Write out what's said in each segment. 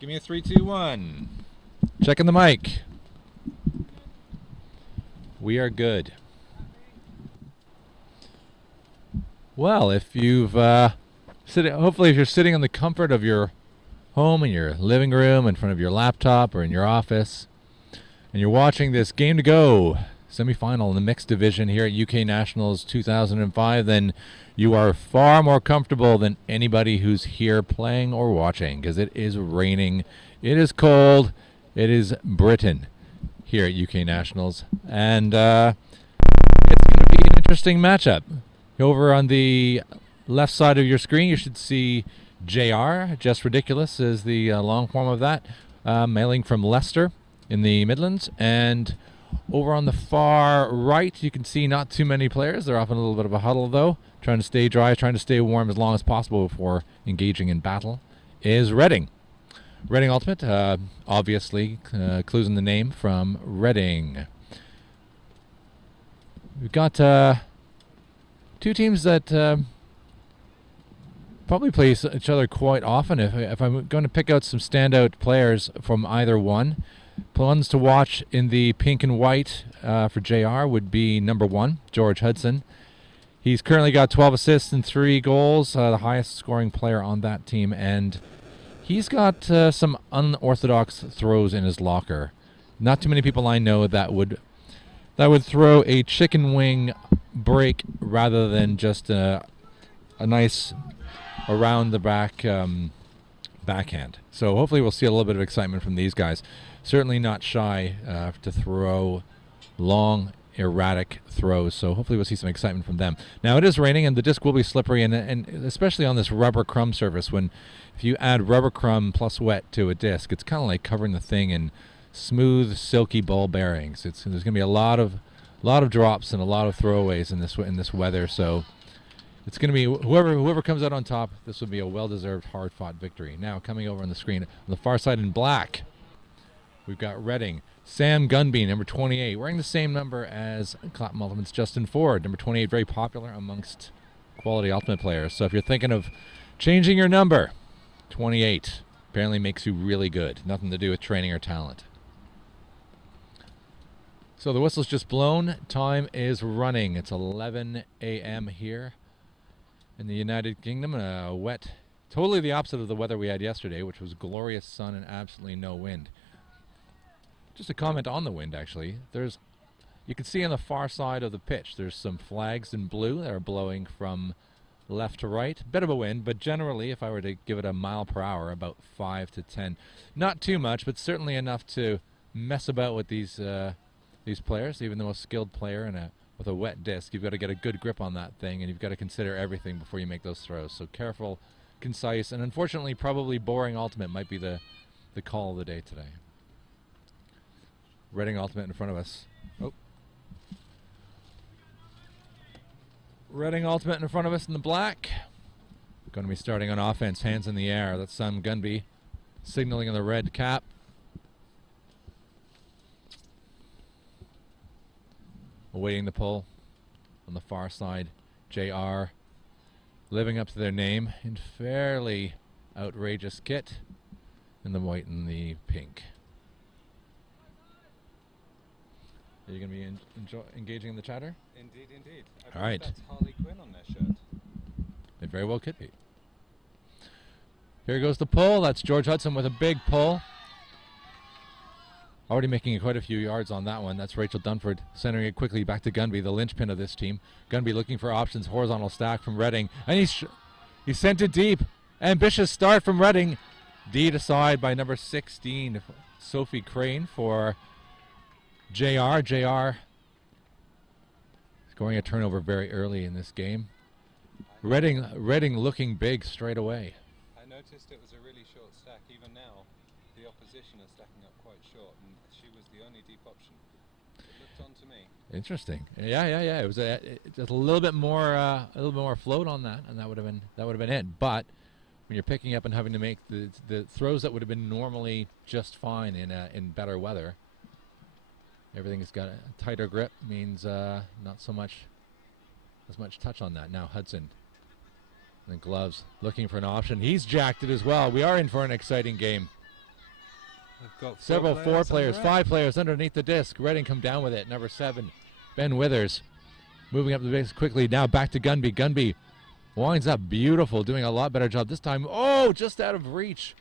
Give me a 3, 2, 1. Checking the mic. We are good. Well, if you've hopefully if you're sitting in the comfort of your home, in your living room, in front of your laptop, or in your office, and you're watching this game to go semifinal in the mixed division here at UK Nationals 2005, then you are far more comfortable than anybody who's here playing or watching, because it is raining, it is cold, it is Britain here at UK Nationals, and it's going to be an interesting matchup. Over on the left side of your screen, you should see JR, Just Ridiculous is the long form of that, mailing from Leicester in the Midlands. And over on the far right, you can see not too many players. They're off in a little bit of a huddle, though, trying to stay dry, trying to stay warm as long as possible before engaging in battle, is Reading. Reading Ultimate, obviously, clues in the name from Reading. We've got two teams that probably play each other quite often. If I'm going to pick out some standout players from either one, ones to watch in the pink and white for JR would be number 1, George Hudson. He's currently got 12 assists and 3 goals, the highest scoring player on that team, and he's got some unorthodox throws in his locker. Not too many people I know that would throw a chicken wing break rather than just a nice around the back backhand. So hopefully we'll see a little bit of excitement from these guys. Certainly not shy to throw long, erratic throws. So hopefully we'll see some excitement from them. Now it is raining and the disc will be slippery, and especially on this rubber crumb surface, if you add rubber crumb plus wet to a disc, it's kind of like covering the thing in smooth, silky ball bearings. There's going to be a lot of drops and a lot of throwaways in this weather. So it's going to be whoever comes out on top. This will be a well-deserved, hard-fought victory. Now coming over on the screen on the far side in black, we've got Reading. Sam Gunby, number 28, wearing the same number as Clapham Ultimate's Justin Ford, number 28, very popular amongst quality Ultimate players. So if you're thinking of changing your number, 28 apparently makes you really good. Nothing to do with training or talent. So the whistle's just blown. Time is running. It's 11 a.m. here in the United Kingdom. Wet, totally the opposite of the weather we had yesterday, which was glorious sun and absolutely no wind. Just a comment on the wind, actually. You can see on the far side of the pitch, there's some flags in blue that are blowing from left to right. Bit of a wind, but generally, if I were to give it a mile per hour, about 5 to 10. Not too much, but certainly enough to mess about with these players. Even the most skilled player with a wet disc, you've got to get a good grip on that thing, and you've got to consider everything before you make those throws. So careful, concise, and unfortunately probably boring Ultimate might be the call of the day today. Reading Ultimate in front of us. Oh. Reading Ultimate in front of us in the black. Going to be starting on offense, hands in the air. That's Sam Gunby signaling on the red cap. Awaiting the pull on the far side. JR living up to their name in fairly outrageous kit in the white and the pink. Are you going to be engaging in the chatter? Indeed. All right. That's Harley Quinn on their shirt. It very well could be. Here goes the pull. That's George Hudson with a big pull. Already making quite a few yards on that one. That's Rachel Dunford centering it quickly back to Gunby, the linchpin of this team. Gunby looking for options. Horizontal stack from Reading. And he sent it deep. Ambitious start from Reading. D'd aside by number 16, Sophie Crane for JR. JR scoring a turnover very early in this game. Reading looking big straight away. I noticed it was a really short stack. Even now, the opposition is stacking up quite short, and she was the only deep option. It looked on to me. Interesting. Yeah. It was just a little bit more float on that, and that would have been it. But when you're picking up and having to make the throws that would have been normally just fine in better weather, everything's got a tighter grip, means not so much as much touch on that. Now Hudson, and the gloves, looking for an option. He's jacked it as well. We are in for an exciting game. They've got Several four players, under it. 5 players underneath the disc. Redding come down with it. Number 7, Ben Withers. Moving up the base quickly. Now back to Gunby. Gunby winds up beautiful, doing a lot better job this time. Oh, just out of reach.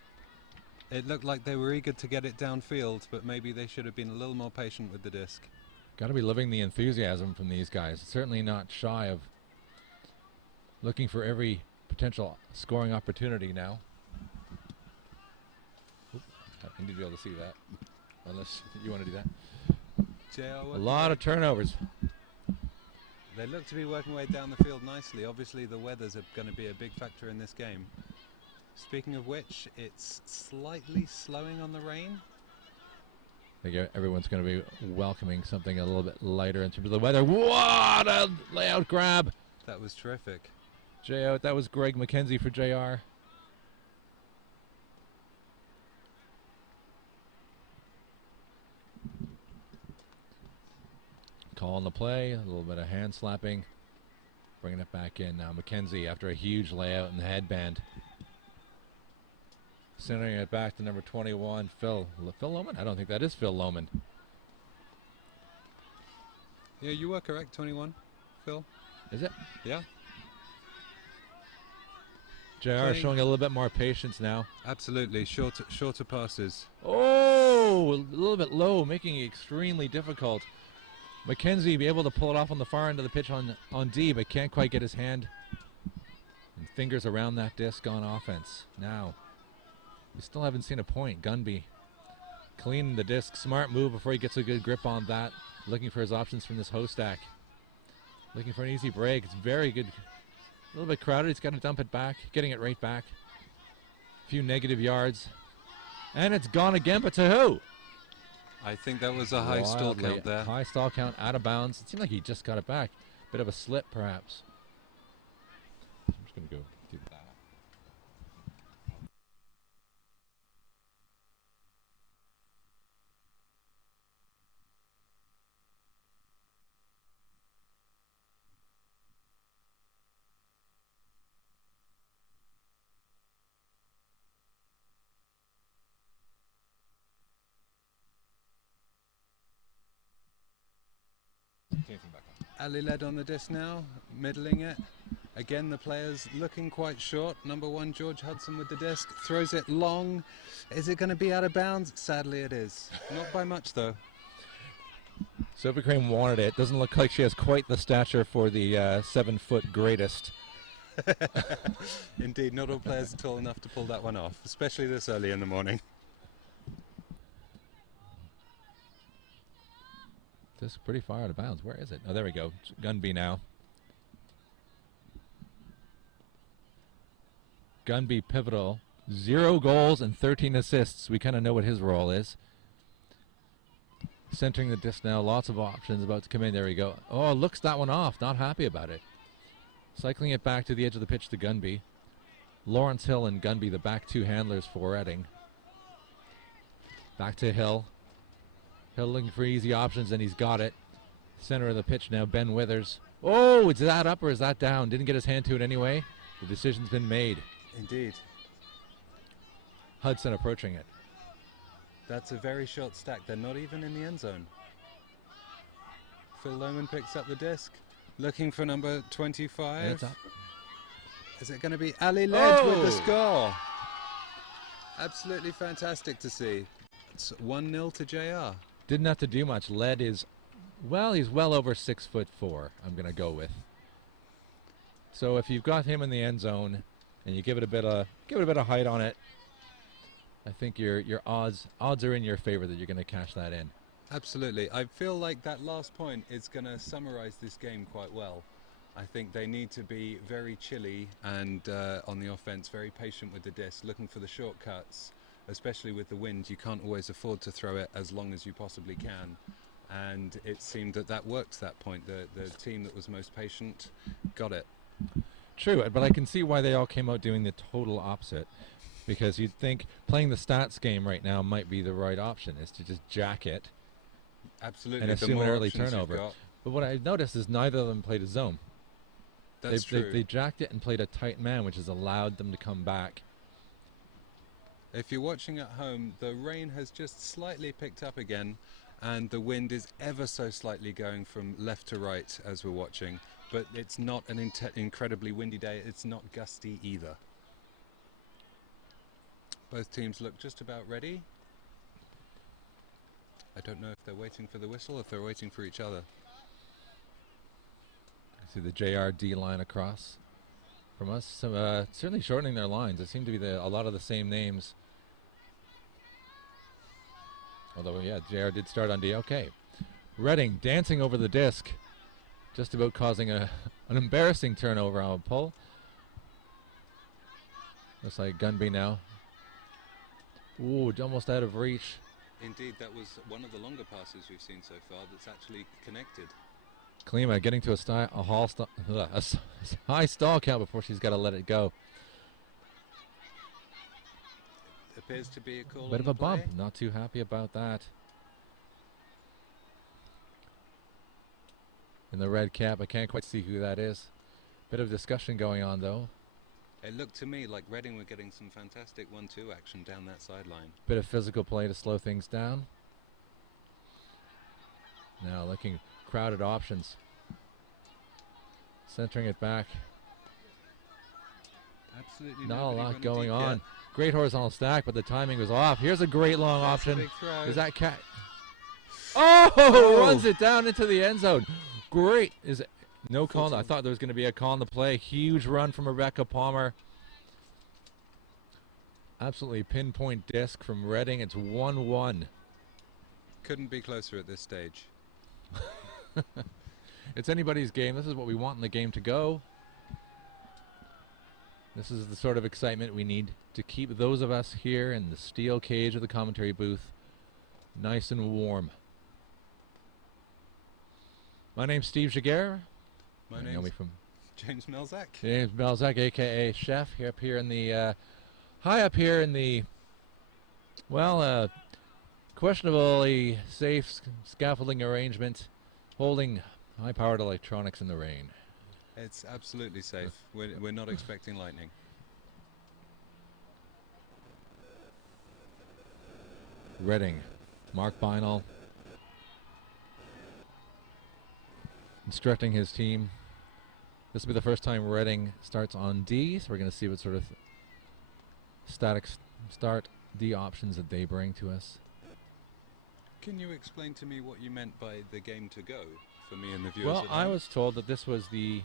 It looked like they were eager to get it downfield, but maybe they should have been a little more patient with the disc. Got to be living the enthusiasm from these guys. Certainly not shy of looking for every potential scoring opportunity now. Oop, I need to be able to see that, unless you want to do that. JR A lot of turnovers. They look to be working way down the field nicely. Obviously, the weather's going to be a big factor in this game. Speaking of which, it's slightly slowing on the rain. I think everyone's going to be welcoming something a little bit lighter in terms of the weather. What a layout grab! That was terrific. J-out, that was Greg McKenzie for JR. Calling the play, a little bit of hand slapping. Bringing it back in now. McKenzie after a huge layout in the headband. Centering it back to number 21, Phil Lohman? I don't think that is Phil Lohman. Yeah, you were correct, 21, Phil. Is it? Yeah. JR showing a little bit more patience now. Absolutely, shorter passes. Oh, a little bit low, making it extremely difficult. McKenzie be able to pull it off on the far end of the pitch on D, but can't quite get his hand and fingers around that disc on offense. Now, we still haven't seen a point. Gunby cleaning the disc. Smart move before he gets a good grip on that. Looking for his options from this host stack. Looking for an easy break. It's very good. A little bit crowded. He's got to dump it back. Getting it right back. A few negative yards. And it's gone again, but to who? I think that was a high stall count there. High stall count, out of bounds. It seemed like he just got it back. Bit of a slip, perhaps. I'm just going to go do that. Ali led on the disc now, middling it. Again, the players looking quite short. Number 1, George Hudson with the disc, throws it long. Is it going to be out of bounds? Sadly, it is. Not by much, though. Sophie Crane wanted it. Doesn't look like she has quite the stature for the 7-foot greatest. Indeed, not all players are tall enough to pull that one off, especially this early in the morning. This is pretty far out of bounds. Where is it? Oh, there we go. Gunby now. Gunby pivotal. 0 goals and 13 assists. We kind of know what his role is. Centering the disc now. Lots of options about to come in. There we go. Oh, looks that one off. Not happy about it. Cycling it back to the edge of the pitch to Gunby. Lawrence Hill and Gunby, the back 2 handlers for Reading. Back to Hill. Hill looking for easy options, and he's got it. Center of the pitch now, Ben Withers. Oh, is that up or is that down? Didn't get his hand to it anyway. The decision's been made. Indeed. Hudson approaching it. That's a very short stack. They're not even in the end zone. Phil Lohman picks up the disc, looking for number 25. And it's up. Is it going to be Ali Led with the Oh! score? Absolutely fantastic to see. It's 1-0 to JR. Didn't have to do much. Led is, well, he's well over 6'4", I'm going to go with. So if you've got him in the end zone and you give it a bit of height on it, I think your odds are in your favor that you're going to cash that in. Absolutely. I feel like that last point is going to summarize this game quite well. I think they need to be very chilly and on the offense, very patient with the disc, looking for the shortcuts, especially with the wind. You can't always afford to throw it as long as you possibly can. And it seemed that worked to that point. The team that was most patient got it. True, but I can see why they all came out doing the total opposite. Because you'd think playing the stats game right now might be the right option, is to just jack it. Absolutely. And the assume more an early options you've turnover. got, But what I've noticed is neither of them played a zone. that's true. They jacked it and played a tight man, which has allowed them to come back. If you're watching at home, the rain has just slightly picked up again, and the wind is ever so slightly going from left to right as we're watching. But it's not an incredibly windy day. It's not gusty either. Both teams look just about ready. I don't know if they're waiting for the whistle or if they're waiting for each other. See the JRD line across from us. So, certainly shortening their lines. It seemed to be a lot of the same names. Although, yeah, JR did start on D. Okay. Reading dancing over the disc. Just about causing an embarrassing turnover on a pull. Looks like Gunby now. Ooh, almost out of reach. Indeed, that was one of the longer passes we've seen so far that's actually connected. Klima getting to a high stall count before she's got to let it go. It appears to be a call. Bit on of the a bump. play. Not too happy about that. In the red cap, I can't quite see who that is. Bit of discussion going on though. It looked to me like Reading were getting some fantastic 1-2 action down that sideline. Bit of physical play to slow things down. Now looking crowded options. Centering it back. Absolutely Not a nobody lot running going deep on. yet. Great horizontal stack, but the timing was off. Here's a great long That's a option. big throw. Is that cat? Oh, Oh! runs it down into the end zone. Great. Is it no call? I 14. thought there was going to be a call on the play. Huge run from Rebecca Palmer. Absolutely pinpoint disc from Reading. It's 1-1. Couldn't be closer at this stage. It's anybody's game. This is what we want in the game to go. This is the sort of excitement we need to keep those of us here in the steel cage of the commentary booth nice and warm. My name's Steve Jaguar. My You know name's me from James Melzak. James Balzac, aka Chef, here up here in the high up here in the questionably safe scaffolding arrangement, holding high-powered electronics in the rain. It's absolutely safe. We're not expecting lightning. Reading, Mark Beinel instructing his team. This will be the first time Reading starts on D, so we're going to see what sort of static start D options that they bring to us. Can you explain to me what you meant by the game to go for me and the viewers? Well, at I home? was told that this was the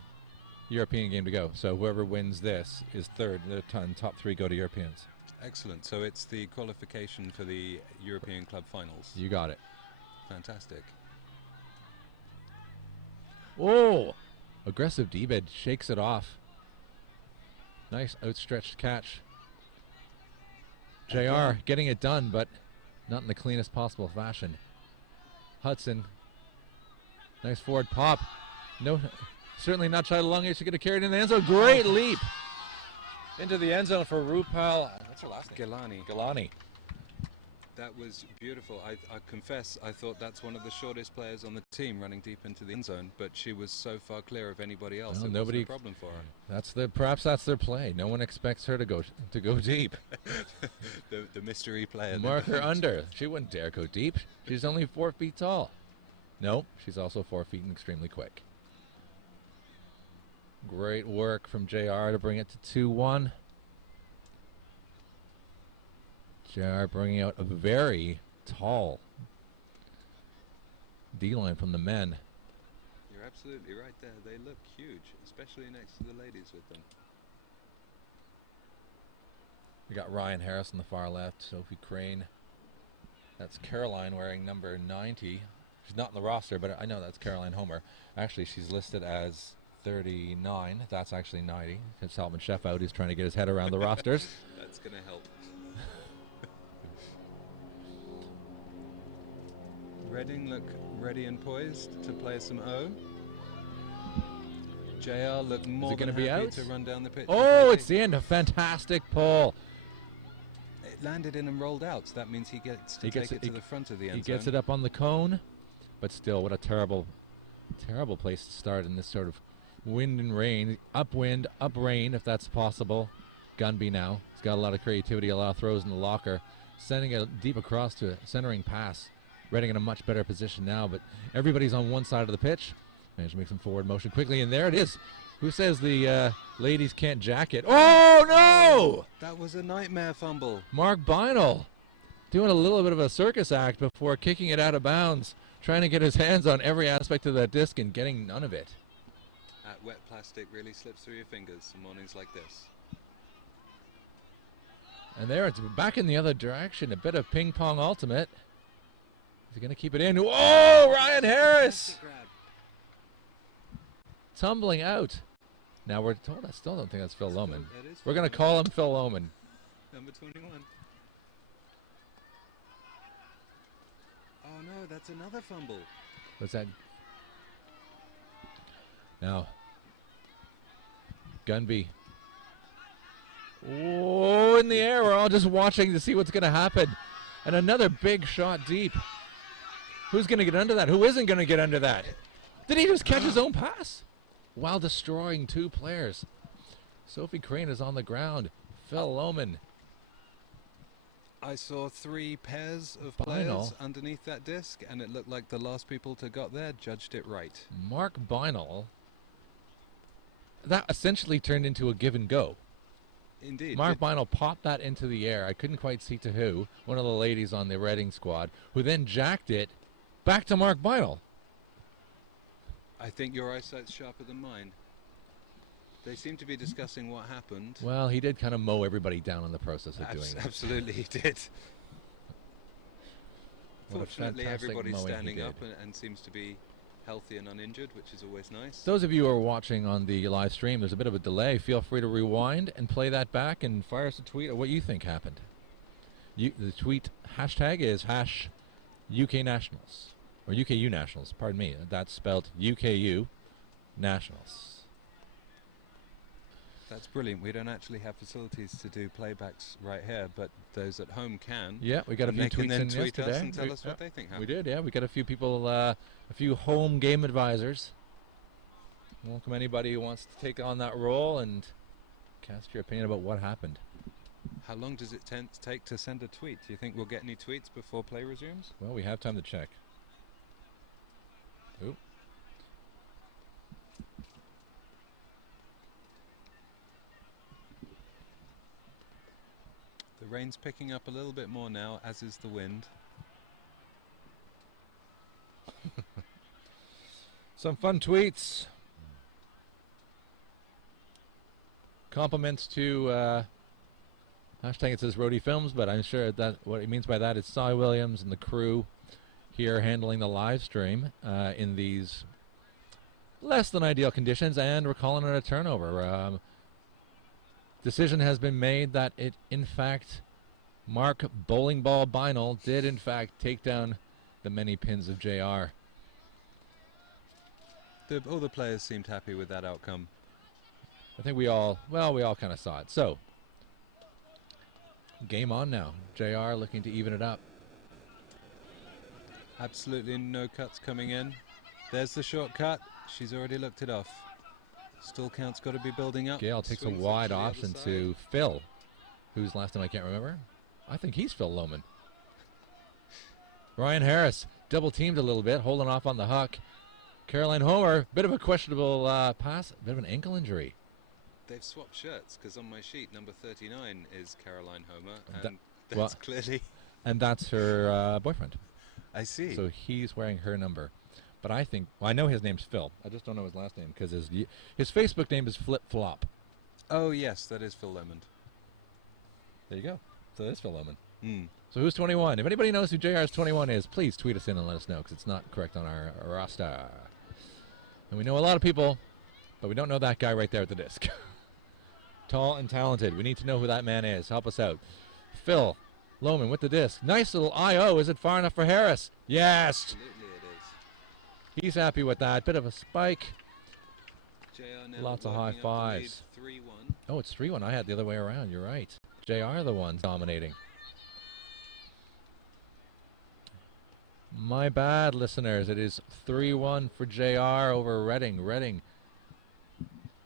European game to go, so whoever wins this is third. The top three go to Europeans. Excellent. So it's the qualification for the European Club Finals. You got it. Fantastic. Oh! Aggressive D-bid shakes it off. Nice outstretched catch. JR getting it done, but not in the cleanest possible fashion. Hudson. Nice forward pop. No, certainly not Chidalunga. She's going to carry it in the end zone. Great leap into the end zone for Rupal. What's her last name? Galani. Galani. That was beautiful. I confess, I thought that's one of the shortest players on the team running deep into the end zone, but she was so far clear of anybody else. Well, It nobody- wasn't a problem for her. Perhaps that's their play. No one expects her to go deep. The mystery player. Mark her under. She wouldn't dare go deep. She's only 4 feet tall. Nope, she's also 4 feet and extremely quick. Great work from JR to bring it to 2-1. JR bringing out a very tall D-line from the men. You're absolutely right there. They look huge, especially next to the ladies with them. We got Ryan Harris on the far left, Sophie Crane. That's Caroline wearing number 90. She's not in the roster, but I know that's Caroline Homer. Actually, she's listed as 39. That's actually 90. It's Salman Chef out. He's trying to get his head around the rosters. That's going to help. Reading look ready and poised to play some O. JR look more gonna than be happy out? to run down the pitch. Oh, it's the end. A fantastic pull. It landed in and rolled out. So that means he gets to He gets take it- it to the front of the end He gets zone. it up on the cone, but still, what a terrible place to start in this sort of wind and rain. Upwind, up rain, if that's possible. Gunby now. He's got a lot of creativity, a lot of throws in the locker. Sending it deep across to a centering pass. Reading in a much better position now, but everybody's on one side of the pitch. Managed to make some forward motion quickly, and there it is. Who says the ladies can't jack it? Oh, no! That was a nightmare fumble. Mark Beinel doing a little bit of a circus act before kicking it out of bounds, trying to get his hands on every aspect of that disc and getting none of it. That wet plastic really slips through your fingers on mornings like this. And there it's back in the other direction. A bit of ping pong ultimate. Is he going to keep it in? Oh, Ryan Harris! Tumbling out. Now we're told, I still don't think that's Phil Loman. We're going to call him Phil Loman. Number 21. Oh no, that's another fumble. What's that? Now, Gunby. Oh, in the air. We're all just watching to see what's going to happen. And another big shot deep. Who's going to get under that? Who isn't going to get under that? Did he just catch his own pass? While destroying two players. Sophie Crane is on the ground. Phil Loman. I saw 3 pairs of Beinel. players underneath that disc, and it looked like the last people to got there judged it right. Mark Beinel. That essentially turned into a give and go. Indeed. Mark Beinel popped that into the air. I couldn't quite see to who. One of the ladies on the Reading squad, who then jacked it back to Mark Beinel. I think your eyesight's sharper than mine. They seem to be discussing what happened. Well, he did kind of mow everybody down in the process of doing that. Absolutely, he did. What a Fortunately, fantastic everybody's mowing he standing did. up and seems to be healthy and uninjured, which is always nice. Those of you who are watching on the live stream, there's a bit of a delay. Feel free to rewind and play that back and fire us a tweet of what you think happened. The tweet hashtag is #UK Nationals. Or UKU Nationals, pardon me. That's spelled UKU Nationals. That's brilliant. We don't actually have facilities to do playbacks right here, but those at home can. Yeah, we got a And few they can tweets then in tweet yesterday. us and tell us what they think We happened. did, yeah. We got a few people, a few home game advisors. Welcome anybody who wants to take on that role and cast your opinion about what happened. How long does it take to send a tweet? Do you think we'll get any tweets before play resumes? Well, we have time to check. Ooh. The rain's picking up a little bit more now, as is the wind. Some fun tweets. Compliments to hashtag it says Roadie Films, but I'm sure that what it means by that is Cy Williams and the crew here handling the live stream in these less than ideal conditions, and we're calling it a turnover. Decision has been made that it, in fact, Mark Bowling Ball Beinel did, in fact, take down the many pins of JR. All the players seemed happy with that outcome. I think we all kind of saw it. So, game on now. JR looking to even it up. Absolutely no cuts coming in. There's the shortcut. She's already looked it off. Still count's got to be building up. Gale takes a Swings it wide to the other option side. to Phil, whose last name I can't remember. I think he's Phil Loman. Ryan Harris double teamed a little bit, holding off on the huck. Caroline Homer, bit of a questionable pass, bit of an ankle injury. They've swapped shirts because on my sheet number 39 is Caroline Homer, That- and that's well- clearly. And that's her boyfriend. I see. So he's wearing her number. But I think, well, I know his name's Phil. I just don't know his last name because his Facebook name is Flip Flop. Oh yes, that is Phil Lemond. There you go. So there's Phil Loman. Hmm. So who's 21? If anybody knows who JR's 21 is, please tweet us in and let us know because it's not correct on our roster. And we know a lot of people, but we don't know that guy right there at the disc. Tall and talented. We need to know who that man is. Help us out. Phil Loman with the disc. Nice little I.O. Is it far enough for Harris? Yes. Absolutely it is. He's happy with that. Bit of a spike. JR now Lots of working high up the fives. lead, 3-1. Oh, it's 3-1. I had the other way around. You're right. JR the ones dominating. My bad, listeners. It is 3-1 for JR over Reading. Reading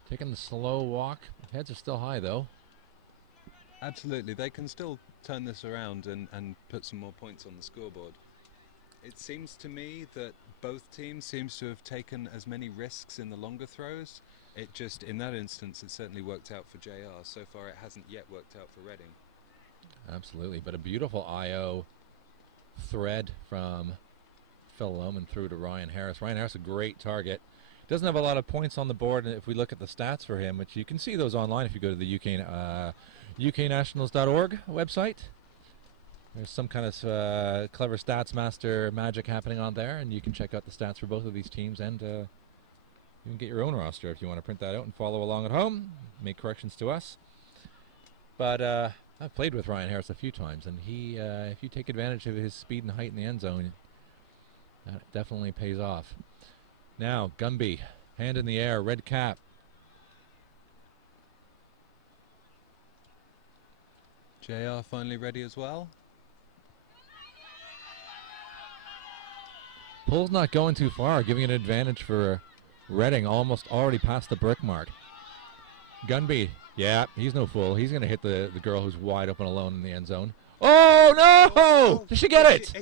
taking the slow walk. Heads are still high, though. Absolutely, they can still turn this around and put some more points on the scoreboard. It seems to me that both teams seems to have taken as many risks in the longer throws. It just, in that instance, it certainly worked out for JR. So far, it hasn't yet worked out for Reading. Absolutely, but a beautiful IO thread from Phil Lohman through to Ryan Harris. Ryan Harris, a great target. Doesn't have a lot of points on the board, and if we look at the stats for him, which you can see those online if you go to the uknationals.org website. There's some kind of clever stats master magic happening on there, and you can check out the stats for both of these teams, and you can get your own roster if you want to print that out and follow along at home, make corrections to us. But I've played with Ryan Harris a few times, and he, if you take advantage of his speed and height in the end zone, that definitely pays off. Now, Gunby, hand in the air, red cap. JR finally ready as well. Pull's not going too far, giving an advantage for Reading, almost already past the brick mark. Gunby, yeah, he's no fool. He's going to hit the girl who's wide open alone in the end zone. Oh, no! Oh, Did she get it?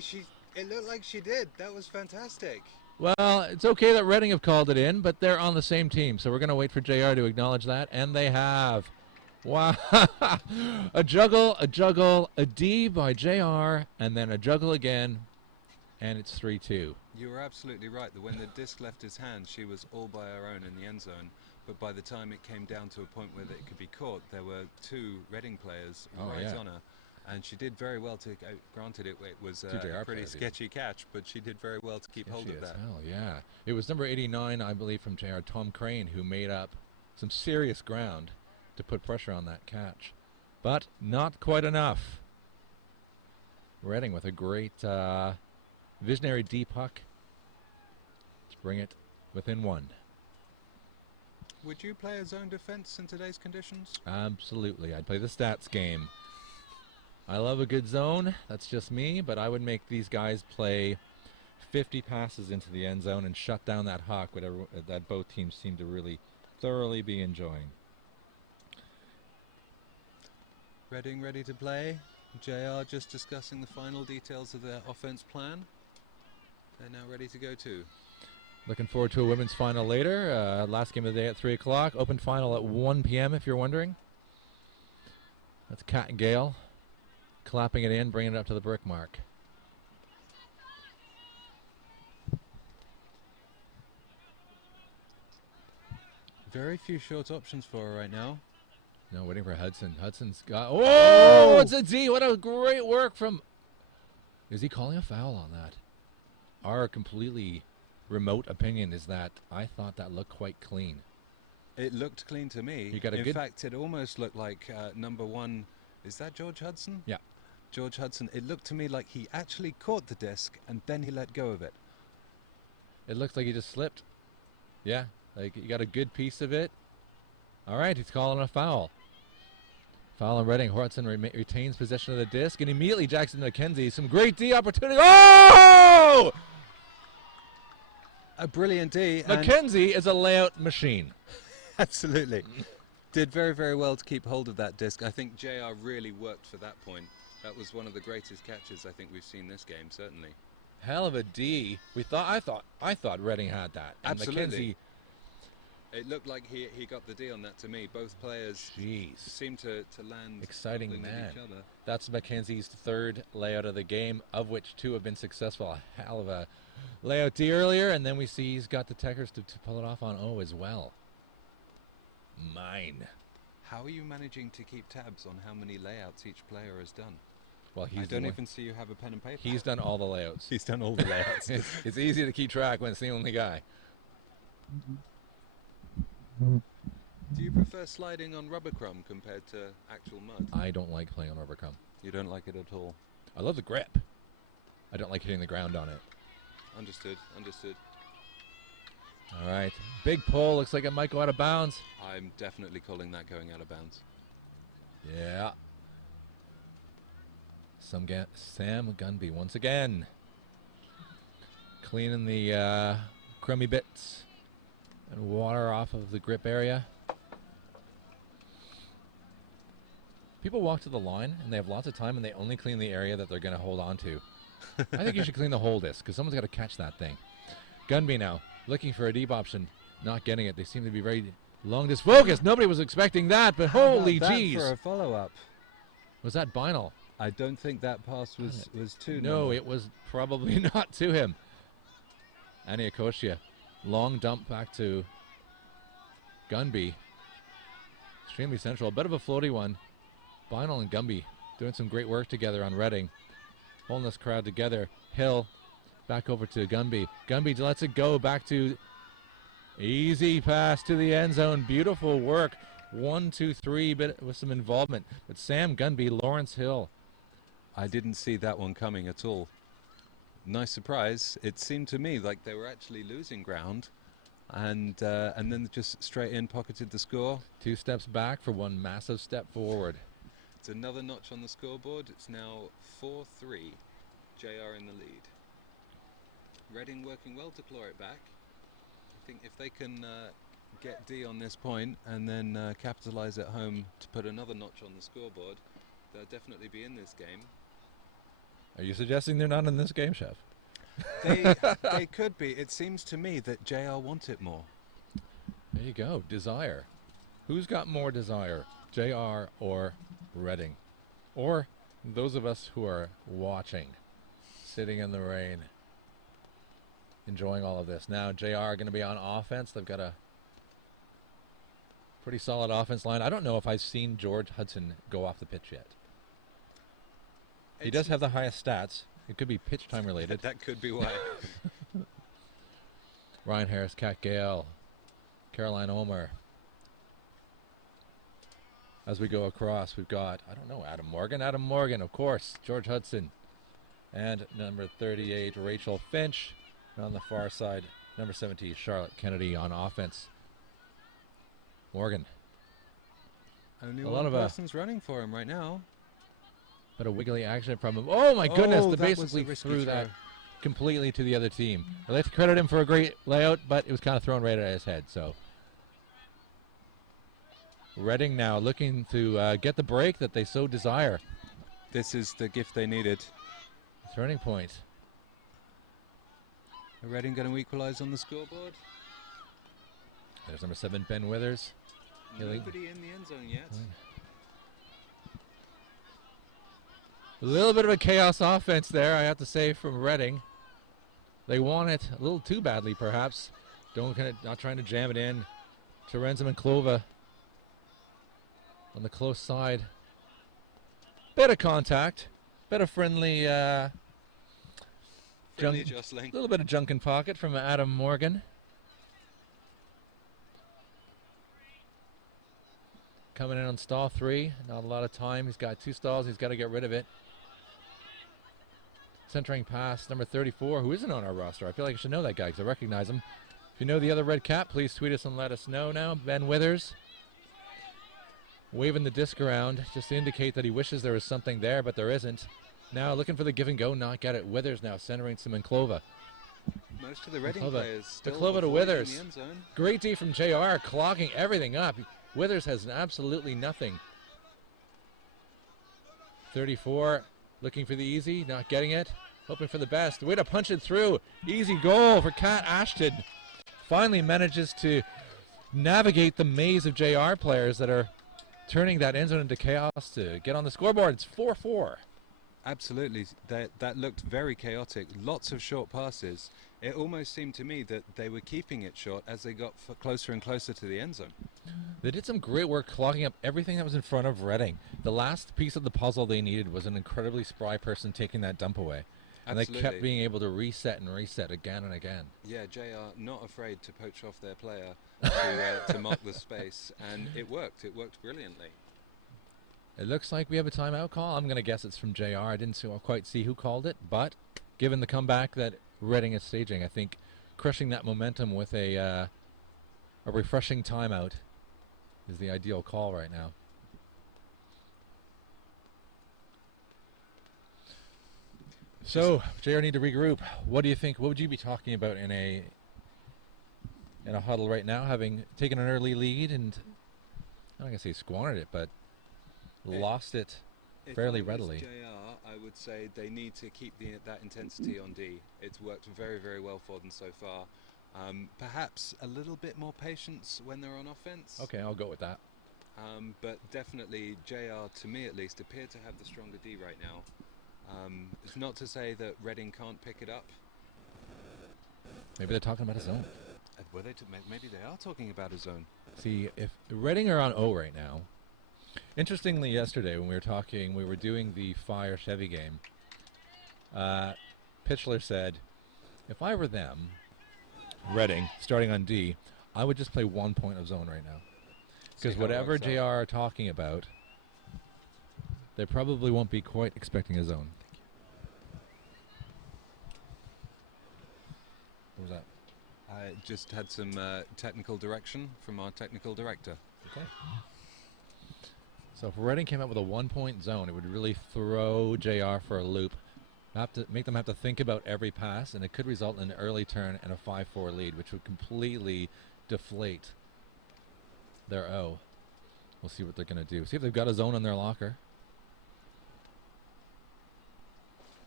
It looked like she did. That was fantastic. Well, it's okay that Reading have called it in, but they're on the same team, so we're going to wait for JR to acknowledge that, and they have. Wow. A juggle, a D by JR, and then a juggle again, and it's 3-2. You were absolutely right that when the disc left his hand, she was all by her own in the end zone. But by the time it came down to a point where it could be caught, there were two Reading players on her. And she did very well to, granted it was a pretty sketchy catch, but she did very well to keep hold of that. Hell, yeah. It was number 89, I believe, from JR, Tom Crane, who made up some serious ground to put pressure on that catch. But not quite enough. Reading with a great visionary D puck to bring it within one. Would you play a zone defense in today's conditions? Absolutely. I'd play the stats game. I love a good zone. That's just me, but I would make these guys play 50 passes into the end zone and shut down that hawk, whatever that both teams seem to really thoroughly be enjoying. Reading ready to play. JR just discussing the final details of their offense plan. They're now ready to go too. Looking forward to a women's final later. Last game of the day at 3 o'clock. Open final at 1 p.m. if you're wondering. That's Kat and Gale clapping it in, bringing it up to the brick mark. Very few short options for her right now. No, waiting for Hudson. Hudson's got... Oh, it's a D. What a great work from... Is he calling a foul on that? Our completely remote opinion is that I thought that looked quite clean. It looked clean to me. You got a In good... fact, it almost looked like number 1... Is that George Hudson? Yeah. George Hudson. It looked to me like he actually caught the disc and then he let go of it. It looks like he just slipped. Yeah, like you got a good piece of it. All right, he's calling a foul. Foul on Reading. Hudson retains possession of the disc, and immediately Jackson McKenzie. Some great D opportunity. Oh! A brilliant D. McKenzie is a layout machine. Absolutely. Did very, very well to keep hold of that disc. I think JR really worked for that point. That was one of the greatest catches I think we've seen this game, certainly. Hell of a D. I thought Reading had that. And Absolutely. McKenzie, it looked like he got the D on that to me. Both players seemed to land exciting man. each other. That's McKenzie's third layout of the game, of which 2 have been successful. A hell of a layout D earlier, and then we see he's got the techers to pull it off on O as well. Mine. How are you managing to keep tabs on how many layouts each player has done? Well, I don't even see you have a pen and paper. He's done all the layouts. He's done all the layouts. It's easy to keep track when it's the only guy. Do you prefer sliding on rubber crumb compared to actual mud? I don't like playing on rubber crumb. You don't like it at all? I love the grip. I don't like hitting the ground on it. Understood, understood. All right. Big pull. Looks like it might go out of bounds. I'm definitely calling that going out of bounds. Yeah. Sam Gunby once again. Cleaning the crummy bits and water off of the grip area. People walk to the line and they have lots of time and they only clean the area that they're going to hold on to. I think you should clean the whole disc because someone's got to catch that thing. Gunby now looking for a deep option, not getting it. They seem to be very long disfocused. Nobody was expecting that, but holy jeez. For a follow-up. Was that Bynal? I don't think that pass was too. No, it was probably not to him. Aniakoshia, long dump back to Gunby. Extremely central, a bit of a floaty one. Bynal and Gunby doing some great work together on Reading. Holding this crowd together. Hill back over to Gunby. Gunby lets it go back to easy pass to the end zone. Beautiful work. 1, 2, 3 bit with some involvement. But Sam Gunby, Lawrence Hill. I didn't see that one coming at all. Nice surprise. It seemed to me like they were actually losing ground, and then just straight in pocketed the score. 2 steps back for 1 massive step forward. It's another notch on the scoreboard. It's now 4-3. JR in the lead. Reading working well to claw it back. I think if they can get D on this point and then capitalise at home to put another notch on the scoreboard, they'll definitely be in this game. Are you suggesting they're not in this game, Chef? They could be. It seems to me that JR want it more. There you go. Desire. Who's got more desire? JR or Reading? Or those of us who are watching, sitting in the rain, enjoying all of this. Now JR going to be on offense. They've got a pretty solid offense line. I don't know if I've seen George Hudson go off the pitch yet. He does have the highest stats. It could be pitch time related. That could be why. Ryan Harris, Kat Gale, Caroline Omer. As we go across, we've got, I don't know, Adam Morgan, of course, George Hudson, and number 38, Rachel Finch. And on the far side, number 17, Charlotte Kennedy on offense. Morgan. Only A one lot of person's running for him right now. But a wiggly action from him. Oh my goodness, Oh, they that was basically a risky threw throw. that completely to the other team. I'd like to credit him for a great layout, but it was kind of thrown right at his head. So Reading now looking to get the break that they so desire. This is the gift they needed. Turning point. Are Reading going to equalise on the scoreboard? There's number 7, Ben Withers. Nobody in the end zone yet. A little bit of a chaos offense there, I have to say, from Reading. They want it a little too badly, perhaps. Not trying to jam it in. Terenzum and Klova on the close side. Bit of contact. Bit of friendly Jostling. little bit of junk in pocket from Adam Morgan. Coming in on stall 3. Not a lot of time. He's got 2 stalls. He's got to get rid of it. Centering pass, number 34, who isn't on our roster. I feel like I should know that guy because I recognize him. If you know the other red cap, please tweet us and let us know now. Ben Withers waving the disc around just to indicate that he wishes there was something there, but there isn't. Now looking for the give and go, not get it. Withers now centering some Klova. Most of the Reading Klova. players still Klova to avoiding Withers. the end zone. Great D from JR, clogging everything up. Withers has absolutely nothing. 34, looking for the easy, not getting it. Hoping for the best. Way to punch it through. Easy goal for Kat Ashton. Finally manages to navigate the maze of JR players that are turning that end zone into chaos to get on the scoreboard. It's 4-4. Absolutely. That looked very chaotic. Lots of short passes. It almost seemed to me that they were keeping it short as they got closer and closer to the end zone. They did some great work clogging up everything that was in front of Reading. The last piece of the puzzle they needed was an incredibly spry person taking that dump away. And Absolutely. they kept being able to reset and reset again and again. Yeah, JR not afraid to poach off their player to mark the space, and it worked. It worked brilliantly. It looks like we have a timeout call. I'm going to guess it's from JR. I didn't quite see who called it, but given the comeback that Reading is staging, I think crushing that momentum with a refreshing timeout is the ideal call right now. So, JR need to regroup. What do you think? What would you be talking about in a huddle right now, having taken an early lead and I'm not going to say squandered it, but lost it If fairly I was readily. JR, I would say they need to keep that intensity on D. It's worked very, very well for them so far. Perhaps a little bit more patience when they're on offense. Okay, I'll go with that. But definitely JR, to me at least, appear to have the stronger D right now. It's not to say that Reading can't pick it up. Maybe they're talking about a zone. Maybe they are talking about a zone. See, if Reading are on O right now. Interestingly, yesterday when we were talking, we were doing the Fire Chevy game. Pitchler said, if I were them, Reading, starting on D, I would just play 1 point of zone right now. Because whatever JR are talking about, they probably won't be quite expecting a zone. What was that? I just had some technical direction from our technical director. Okay. So if Reading came up with a 1 point zone, it would really throw JR for a loop. Make them have to think about every pass, and it could result in an early turn and a 5-4 lead, which would completely deflate their O. We'll see what they're going to do. See if they've got a zone in their locker.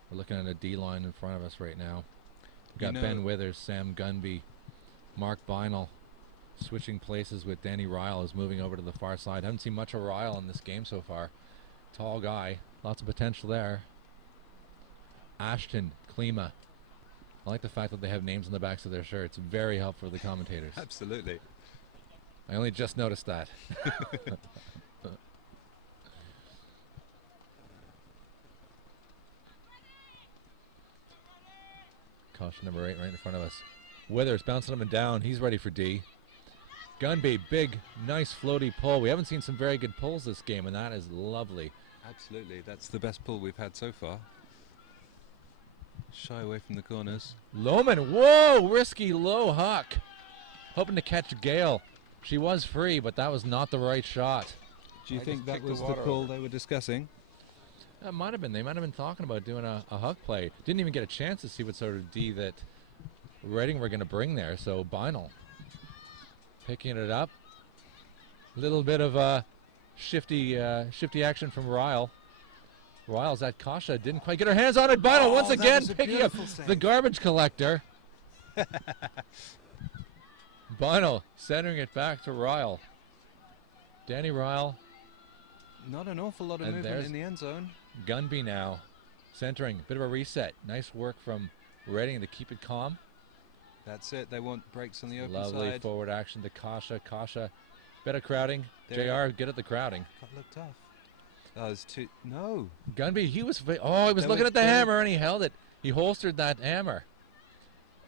We're looking at a D line in front of us right now. We've got Ben Withers, Sam Gunby, Mark Beinel switching places with Danny Ryle is moving over to the far side. Haven't seen much of Ryle in this game so far. Tall guy, lots of potential there. Ashton, Klima. I like the fact that they have names on the backs of their shirts. Very helpful for the commentators. Absolutely. I only just noticed that. Caution number 8 right in front of us. Withers bouncing him and down. He's ready for D. Gunby, big, nice floaty pull. We haven't seen some very good pulls this game, and that is lovely. Absolutely. That's the best pull we've had so far. Shy away from the corners. Lohman, whoa, risky low huck. Hoping to catch Gale. She was free, but that was not the right shot. Do you think that was the pull they were discussing? That might have been. They might have been talking about doing a huck play. Didn't even get a chance to see what sort of D that Reading were going to bring there. So Beinel picking it up. A little bit of shifty action from Ryle. Ryle's at Kasha. Didn't quite get her hands on it. Beinel once again picking up the garbage collector. Beinel centering it back to Ryle. Danny Ryle. Not an awful lot of movement in the end zone. Gunby now centering. Bit of a reset. Nice work from Reading to keep it calm. That's it. They want breaks on the open Lovely side. forward action to Kasha. Kasha, bit of crowding. There. JR, good at the crowding. That looked tough. That was too... No. Gunby, he was looking at the hammer and he held it. He holstered that hammer.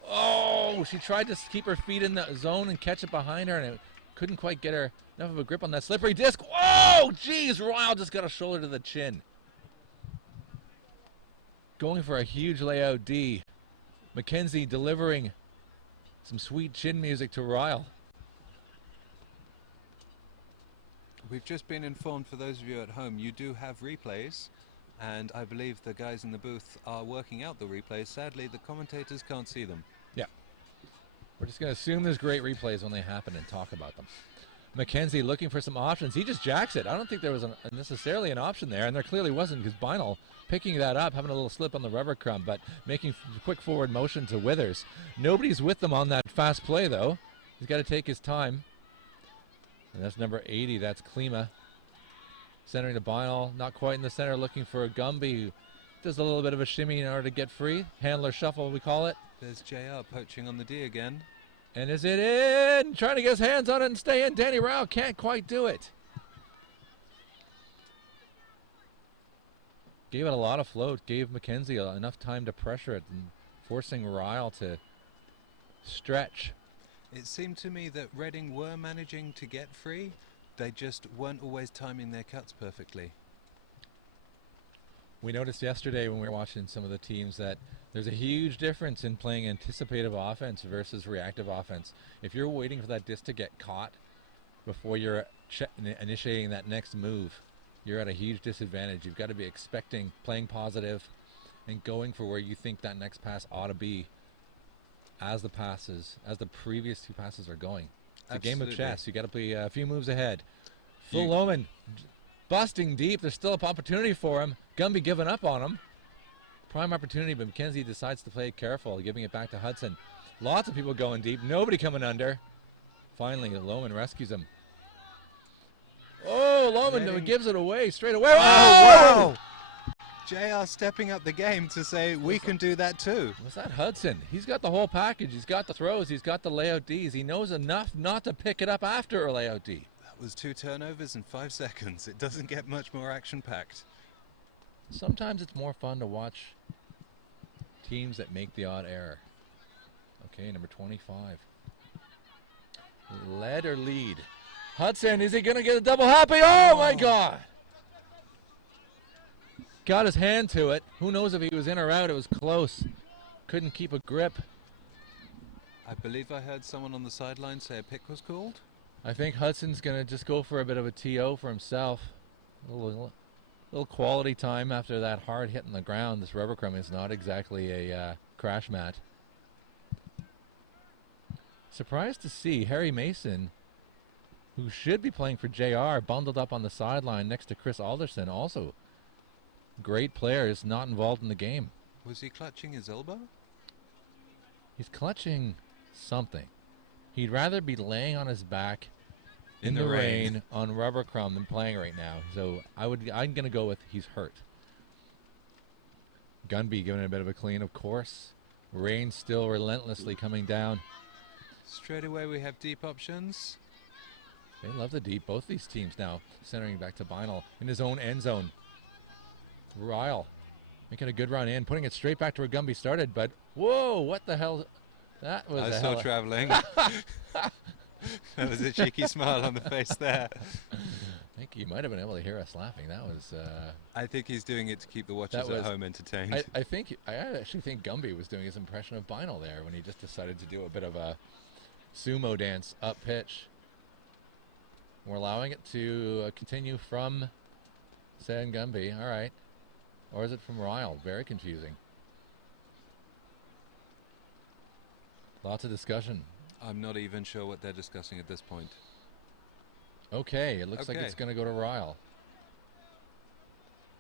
Oh, she tried to keep her feet in the zone and catch it behind her, and it couldn't quite get her enough of a grip on that slippery disc. Whoa, geez, Ryle just got a shoulder to the chin. Going for a huge layout D. McKenzie delivering some sweet chin music to Ryle. We've just been informed, for those of you at home, you do have replays, and I believe the guys in the booth are working out the replays. Sadly, the commentators can't see them. Yeah. We're just going to assume there's great replays when they happen and talk about them. McKenzie looking for some options. He just jacks it. I don't think there was necessarily an option there, and there clearly wasn't, because Beinel picking that up, having a little slip on the rubber crumb, but making quick forward motion to Withers. Nobody's with them on that fast play, though. He's got to take his time. And that's number 80. That's Klima. Centering to Beinel. Not quite in the center, looking for a Gumby, who does a little bit of a shimmy in order to get free. Handler shuffle, we call it. There's JR poaching on the D again. And is it in? Trying to get his hands on it and stay in. Danny Ryle can't quite do it. Gave it a lot of float. Gave McKenzie enough time to pressure it, and forcing Ryle to stretch. It seemed to me that Reading were managing to get free. They just weren't always timing their cuts perfectly. We noticed yesterday when we were watching some of the teams that there's a huge difference in playing anticipative offense versus reactive offense. If you're waiting for that disc to get caught before you're initiating that next move, you're at a huge disadvantage. You've got to be expecting, playing positive, and going for where you think that next pass ought to be as the previous two passes are going. It's a game of chess. You got to be a few moves ahead. Phil Lohman busting deep. There's still an opportunity for him. Gumby giving up on him. Prime opportunity, but McKenzie decides to play it careful, giving it back to Hudson. Lots of people going deep. Nobody coming under. Finally, Lohman rescues him. Oh, Lohman gives it away straight away. Oh, wow! JR stepping up the game to say we can do that too. Was that Hudson? He's got the whole package. He's got the throws. He's got the layout Ds. He knows enough not to pick it up after a layout D. That was 2 turnovers in 5 seconds. It doesn't get much more action-packed. Sometimes it's more fun to watch teams that make the odd error. Okay, number 25. Led or lead? Hudson, is he going to get a double happy? Oh, my God. Got his hand to it. Who knows if he was in or out? It was close. Couldn't keep a grip. I believe I heard someone on the sideline say a pick was called. I think Hudson's going to just go for a bit of a TO for himself. A little quality time after that hard hit in the ground. This rubber crumb is not exactly a crash mat. Surprised to see Harry Mason, who should be playing for JR, bundled up on the sideline next to Chris Alderson. Also great players not involved in the game. Was he clutching his elbow? He's clutching something. He'd rather be laying on his back in the rain on rubber crumb than playing right now. So I'm going to go with he's hurt. Gunby giving it a bit of a clean, of course. Rain still relentlessly coming down. Straight away we have deep options. They love the deep. Both these teams now centering back to Beinel in his own end zone. Ryle making a good run in, putting it straight back to where Gumby started, but whoa, what the hell? That was I saw traveling. That was a cheeky smile on the face there. I think he might have been able to hear us laughing. That was... I think he's doing it to keep the watchers at home entertained. I actually think Gumby was doing his impression of Beinel there when he just decided to do a bit of a sumo dance up pitch. We're allowing it to continue from San Gumby. All right. Or is it from Ryle? Very confusing. Lots of discussion. I'm not even sure what they're discussing at this point. Okay, it looks like it's going to go to Ryle.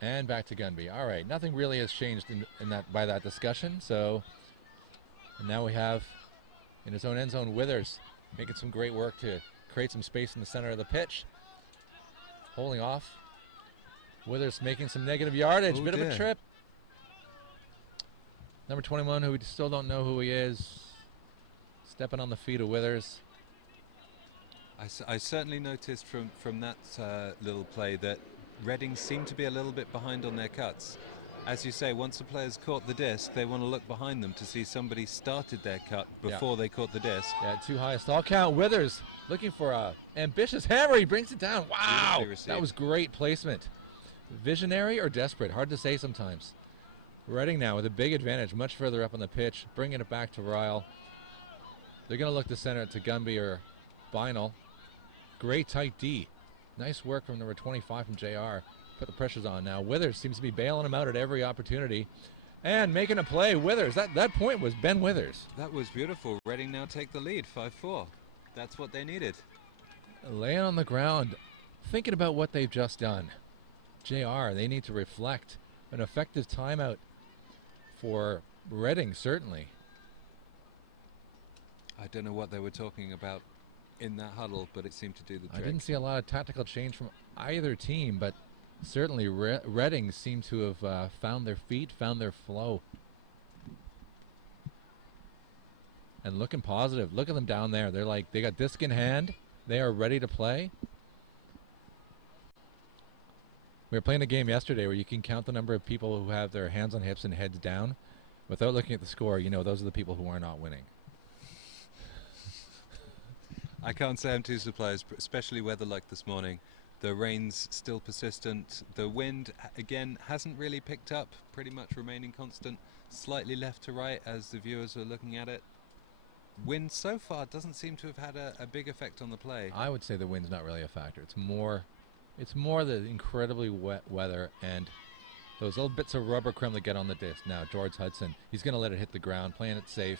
And back to Gunby. All right, nothing really has changed by that discussion. So and now we have in his own end zone Withers making some great work to create some space in the center of the pitch. Holding off. Withers making some negative yardage. Bit of a trip. Number 21, who we still don't know who he is. Stepping on the feet of Withers. I certainly noticed from that little play that Reading seemed to be a little bit behind on their cuts. As you say, once the players caught the disc, they want to look behind them to see somebody started their cut before they caught the disc. Yeah, too high. Stall count. Withers looking for a ambitious hammer. He brings it down. Wow, that was great placement. Visionary or desperate? Hard to say sometimes. Reading now with a big advantage, much further up on the pitch, bringing it back to Ryle. They're going to look to center it to Gumby or Beinel. Great tight D. Nice work from number 25 from JR. Put the pressures on now. Withers seems to be bailing him out at every opportunity. And making a play, Withers. That point was Ben Withers. That was beautiful. Reading now take the lead, 5-4. That's what they needed. Laying on the ground, thinking about what they've just done. JR, they need to reflect. An effective timeout for Reading, certainly. I don't know what they were talking about in that huddle, but it seemed to do the trick. I didn't see a lot of tactical change from either team, but certainly Reading seemed to have found their feet, found their flow. And looking positive. Look at them down there. They're like, they got disc in hand. They are ready to play. We were playing a game yesterday where you can count the number of people who have their hands on hips and heads down. Without looking at the score, you know those are the people who are not winning. I can't say I'm too surprised, especially weather like this morning. The rain's still persistent. The wind, again, hasn't really picked up, pretty much remaining constant. Slightly left to right as the viewers are looking at it. Wind so far doesn't seem to have had a big effect on the play. I would say the wind's not really a factor. It's more the incredibly wet weather and those little bits of rubber crumb that get on the disc. Now, George Hudson, he's going to let it hit the ground, playing it safe.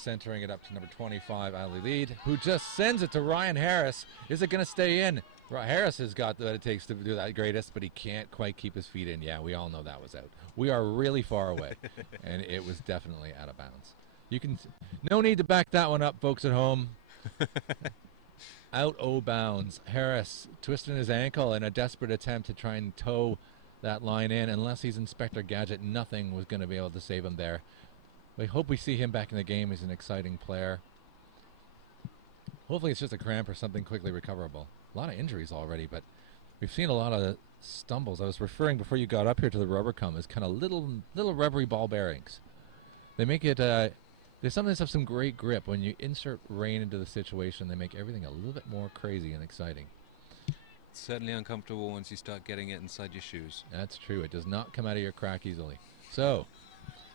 Centering it up to number 25, Ali Lead, who just sends it to Ryan Harris. Is it going to stay in? Harris has got what it takes to do that greatest, but he can't quite keep his feet in. Yeah, we all know that was out. We are really far away, and it was definitely out of bounds. You can, no need to back that one up, folks at home. Out o' bounds. Harris twisting his ankle in a desperate attempt to try and tow that line in. Unless he's Inspector Gadget, nothing was going to be able to save him there. We hope we see him back in the game. He's an exciting player. Hopefully it's just a cramp or something quickly recoverable. A lot of injuries already, but we've seen a lot of stumbles. I was referring before you got up here to the rubber cum as kind of little rubbery ball bearings. They make it, they sometimes have some great grip. When you insert rain into the situation, they make everything a little bit more crazy and exciting. It's certainly uncomfortable once you start getting it inside your shoes. That's true. It does not come out of your crack easily. So,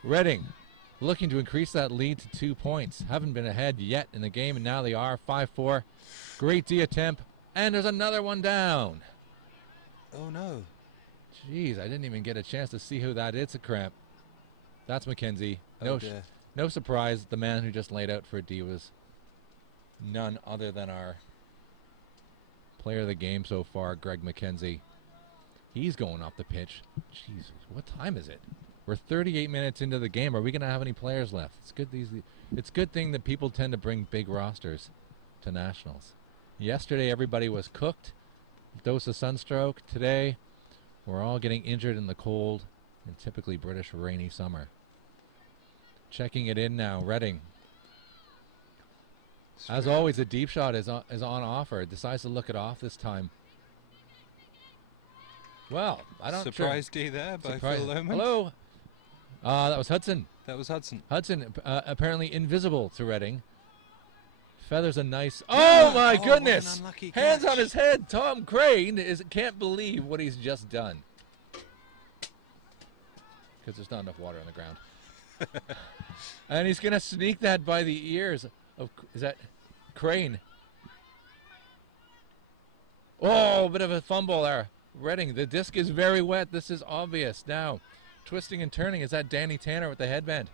Reading looking to increase that lead to 2 points. Haven't been ahead yet in the game, and now they are 5-4. Great D attempt, and there's another one down. Oh no. Jeez, I didn't even get a chance to see who that is. It's a cramp. That's Mackenzie. No surprise, the man who just laid out for a D was none other than our player of the game so far, Greg Mackenzie. He's going off the pitch. Jesus, what time is it? We're 38 minutes into the game. Are we going to have any players left? It's good. It's a good thing that people tend to bring big rosters to nationals. Yesterday, everybody was cooked. Dose of sunstroke. Today, we're all getting injured in the cold and typically British rainy summer. Checking it in now, Reading. As always, a deep shot is on offer. It decides to look it off this time. Well, I don't surprise D there by Phil Lohman. Hello. That was Hudson. That was Hudson. Hudson, apparently invisible to Reading. Feathers a nice. Oh my goodness! Hands on his head. Tom Crane can't believe what he's just done. Because there's not enough water on the ground. And he's gonna sneak that by the ears of. Is that Crane? Oh, a bit of a fumble there. Reading, the disc is very wet. This is obvious now. Twisting and turning. Is that Danny Tanner with the headband?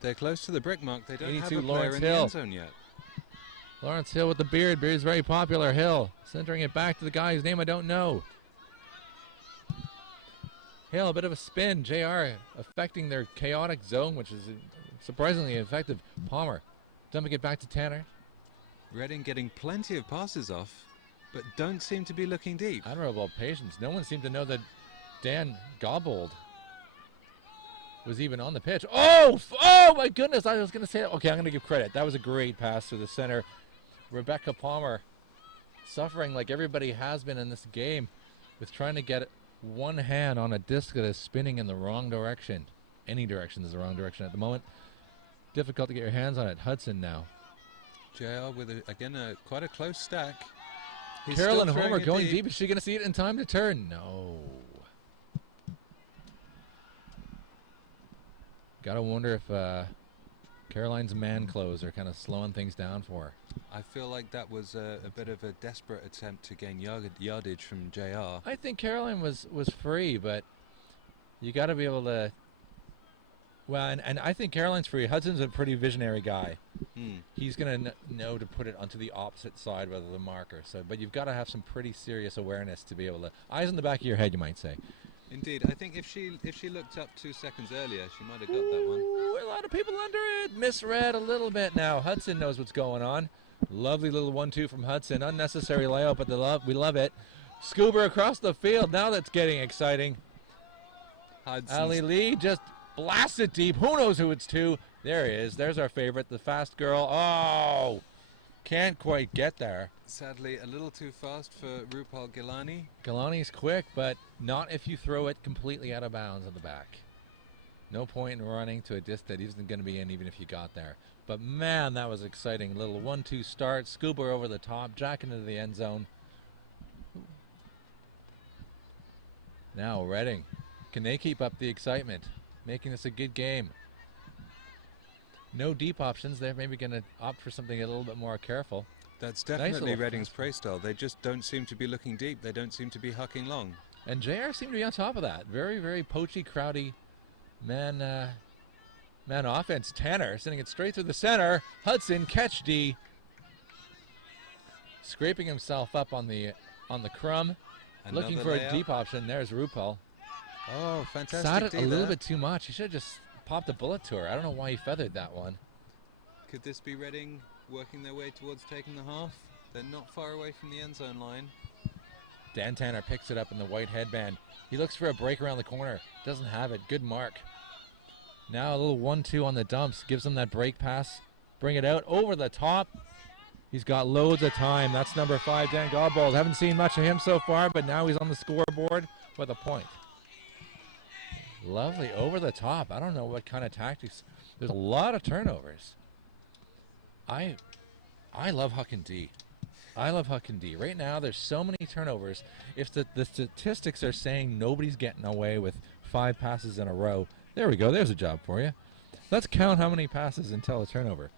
They're close to the brick mark. They don't have a player Lawrence in the end zone yet. Lawrence Hill with the beard. Beard's very popular. Hill centering it back to the guy whose name I don't know. Hill, a bit of a spin. JR affecting their chaotic zone, which is surprisingly effective. Palmer dumping it back to Tanner. Reading getting plenty of passes off, but don't seem to be looking deep. Admirable patience. No one seemed to know that Dan Gobbold was even on the pitch. Oh my goodness. I was going to say that. Okay, I'm going to give credit. That was a great pass to the center. Rebecca Palmer suffering like everybody has been in this game with trying to get one hand on a disc that is spinning in the wrong direction. Any direction is the wrong direction at the moment. Difficult to get your hands on it. Hudson now. JR with, again, quite a close stack. He's Carolyn Homer going deep. Is she going to see it in time to turn? No. Gotta wonder if Caroline's man clothes are kind of slowing things down for her. I feel like that was a bit of a desperate attempt to gain yardage from JR. I think Caroline was free, but you got to be able to. Well, and I think Caroline's free. Hudson's a pretty visionary guy. He's going to know to put it onto the opposite side rather than marker. So, but you've got to have some pretty serious awareness to be able to. Eyes in the back of your head, you might say. Indeed, I think if she looked up 2 seconds earlier, she might have got that one. A lot of people under it. Misread a little bit now. Hudson knows what's going on. Lovely little 1-2 from Hudson. Unnecessary layout, but we love it. Scuba across the field. Now that's getting exciting. Ali Lee just blasts it deep. Who knows who it's to? There he is. There's our favorite, the fast girl. Oh, can't quite get there. Sadly, a little too fast for Rupal Gilani. Gilani's quick, but not if you throw it completely out of bounds on the back. No point in running to a disc that isn't going to be in even if you got there. But man, that was exciting. Little 1-2 start. Scuba over the top. Jack into the end zone. Now Reading. Can they keep up the excitement? Making this a good game. No deep options. They're maybe going to opt for something a little bit more careful. That's definitely Reading's play style. They just don't seem to be looking deep. They don't seem to be hucking long. And JR seemed to be on top of that. Very, very poachy, crowdy man. Man offense, Tanner sending it straight through the center. Hudson, catch D. Scraping himself up on the crumb. Looking for a deep option. There's Rupel. Oh, fantastic. Sat it a little bit too much. He should have just popped a bullet to her. I don't know why he feathered that one. Could this be Reading working their way towards taking the half? They're not far away from the end zone line. Dan Tanner picks it up in the white headband. He looks for a break around the corner. Doesn't have it. Good mark. Now a little 1-2 on the dumps. Gives him that break pass. Bring it out over the top. He's got loads of time. That's number 5, Dan Godbold. Haven't seen much of him so far, but now he's on the scoreboard with a point. Lovely over the top. I don't know what kind of tactics. There's a lot of turnovers. I love Huck and D. I love Huck and D. Right now, there's so many turnovers. If the statistics are saying nobody's getting away with 5 passes in a row, there we go. There's a job for you. Let's count how many passes until a turnover.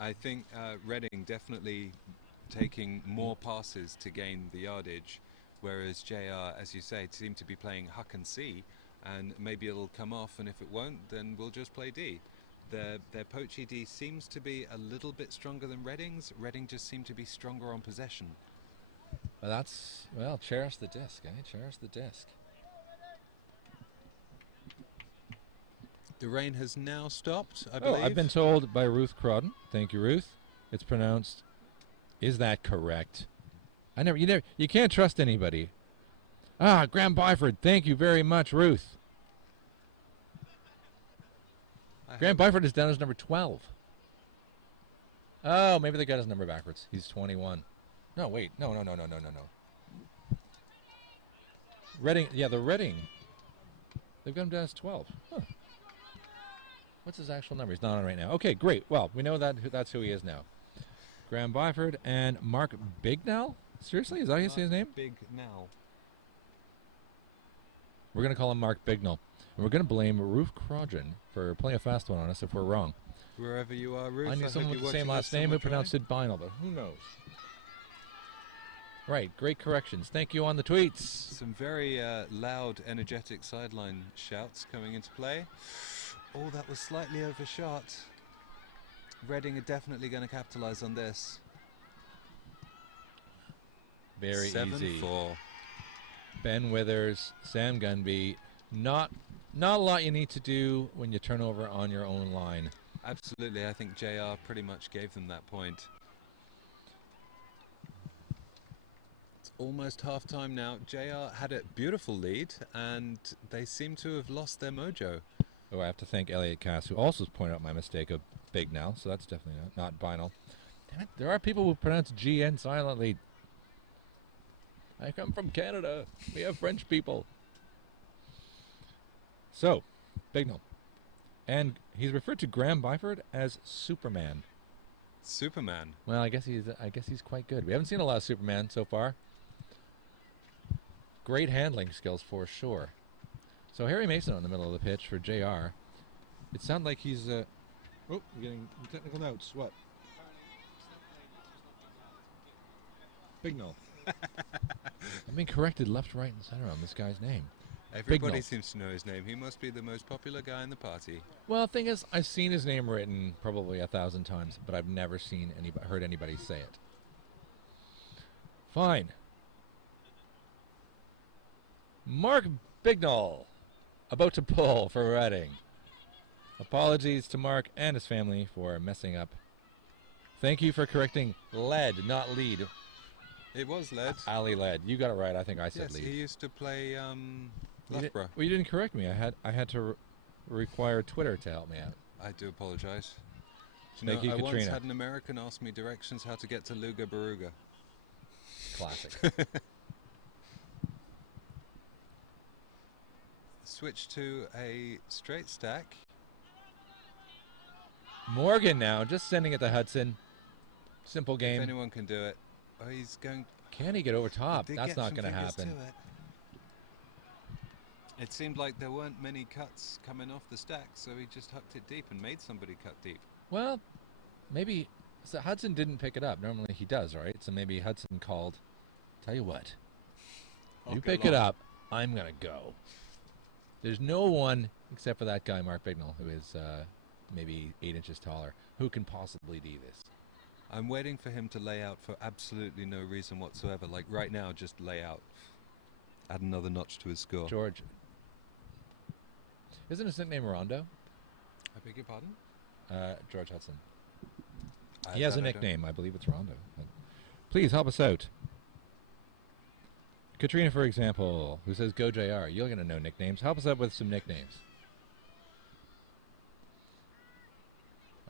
I think Reading definitely taking more passes to gain the yardage, whereas JR, as you say, seem to be playing Huck and C, and maybe it'll come off, and if it won't, then we'll just play D. Their poachy D seems to be a little bit stronger than Reading's. Reading just seem to be stronger on possession. Well, cherish the disc, eh? Cherish the disc. The rain has now stopped, I believe. Oh, I've been told by Ruth Crodden. Thank you, Ruth. It's pronounced. Is that correct? You can't trust anybody. Graham Byford. Thank you very much, Ruth. Graham Byford is down as number 12. Oh, maybe they got his number backwards. He's 21. No, wait. No. Reading. Yeah, the Reading. They've got him down as 12. Huh. What's his actual number? He's not on right now. Okay, great. Well, we know that's who he is now. Graham Byford and Mark Bignell? Seriously? Is that how you say his name? Bignell. We're going to call him Mark Bignell. And we're going to blame Ruth Crodden for playing a fast one on us if we're wrong. Wherever you are, Ruth. I knew someone with the same last name who pronounced it Binal, but who knows? Right, great corrections. Thank you on the tweets. Some very loud, energetic sideline shouts coming into play. Oh, that was slightly overshot. Reading are definitely going to capitalise on this. Very easy. 7-4. Ben Withers, Sam Gunby. Not a lot you need to do when you turn over on your own line. Absolutely, I think JR pretty much gave them that point. It's almost half-time now. JR had a beautiful lead, and they seem to have lost their mojo. Oh, I have to thank Elliot Cass, who also pointed out my mistake of big now, so that's definitely not Binal. Damn it, there are people who pronounce GN silently. I come from Canada. We have French people. So, Bignell. And he's referred to Graham Byford as Superman. Superman? Well, I guess he's quite good. We haven't seen a lot of Superman so far. Great handling skills for sure. So Harry Mason on the middle of the pitch for JR. It sounded like he's... Oh, we're getting technical notes. What? Bignell. I'm being corrected left, right, and center on this guy's name. Everybody seems to know his name. He must be the most popular guy in the party. Well, the thing is, I've seen his name written probably 1,000 times, but I've never heard anybody say it. Fine. Mark Bignell. About to pull for Reading. Apologies to Mark and his family for messing up. Thank you for correcting lead, not lead. It was lead. Ali Led. You got it right. I think I said yes, lead. He used to play Loughborough. Well, you didn't correct me. I had to require Twitter to help me out. I do apologise. Thank you, I Katrina. once had an American ask me directions how to get to Luga Baruga. Classic. Switch to a straight stack. Morgan now, just sending it to Hudson. Simple game. If anyone can do it. Oh, he's going... Can he get over top? That's not going to happen. It seemed like there weren't many cuts coming off the stack, so he just hucked it deep and made somebody cut deep. Well, maybe... So Hudson didn't pick it up. Normally he does, right? So maybe Hudson called, tell you what, you pick it up, I'm going to go. There's no one, except for that guy, Mark Bignell, who is maybe 8 inches taller. Who can possibly do this? I'm waiting for him to lay out for absolutely no reason whatsoever. Like right now, just lay out. Add another notch to his score. George. Isn't his nickname Rondo? I beg your pardon? George Hudson. He has a nickname. I believe it's Rondo. Please help us out. Katrina, for example, who says, "Go JR." You're going to know nicknames. Help us out with some nicknames.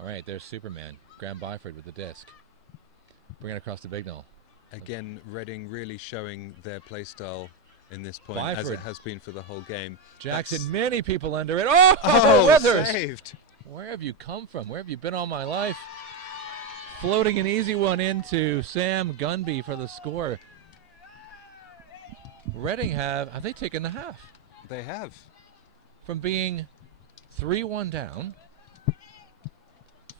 All right, there's Superman. Graham Byford with the disc. Bring it across the Bignall. Again, Reading really showing their play style in this point, Byford. as it has been for the whole game. Jackson, many people under it. Oh, Oh, Weathers! saved! Where have you come from? Where have you been all my life? Floating an easy one into Sam Gunby for the score. Reading have they taken the half? They have. From being 3-1 down,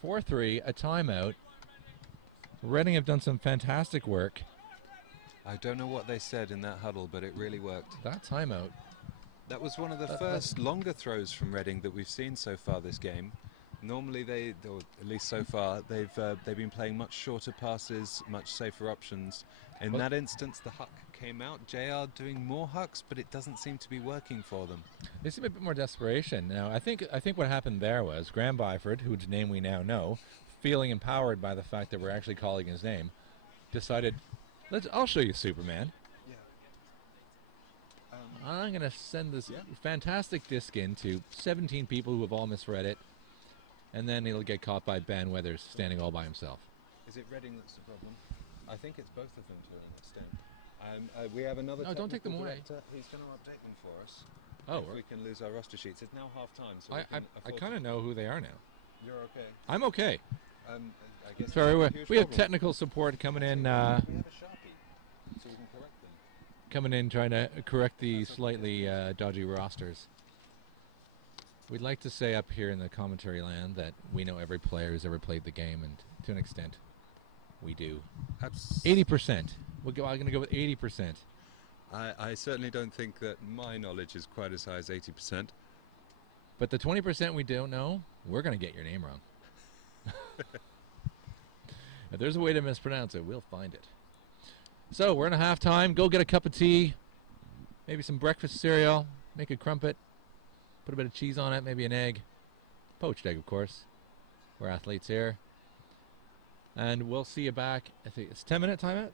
4-3, a timeout. Reading have done some fantastic work. I don't know what they said in that huddle, but it really worked. That timeout. That was one of the first longer throws from Reading that we've seen so far this game. Normally or at least so far, they've been playing much shorter passes, much safer options. In that instance, the huck came out. JR doing more hucks, but it doesn't seem to be working for them. They seem a bit more desperation. Now, I think what happened there was Graham Byford, whose name we now know, feeling empowered by the fact that we're actually calling his name, decided, I'll show you Superman. I'm going to send this fantastic disc in to 17 people who have all misread it, and then it'll get caught by Ben Weathers standing all by himself. Is it Reading that's the problem? I think it's both of them to an extent. We have another. No, don't take them away. Director. He's going to update them for us. Oh, if we can lose our roster sheets. It's now half time, so I kind of know who they are now. You're okay. I'm okay. I guess Sorry, we have problem. technical support coming in. We have a Sharpie, so we can correct them. Coming in, trying to correct the slightly dodgy rosters. We'd like to say up here in the commentary land that we know every player who's ever played the game, and to an extent, we do. 80%. I'm going to go with 80%. I certainly don't think that my knowledge is quite as high as 80%. But the 20% we don't know, we're going to get your name wrong. If there's a way to mispronounce it, we'll find it. So we're in a halftime. Go get a cup of tea, maybe some breakfast cereal, make a crumpet, put a bit of cheese on it, maybe an egg. Poached egg, of course. We're athletes here. And we'll see you back. I think it's 10-minute timeout?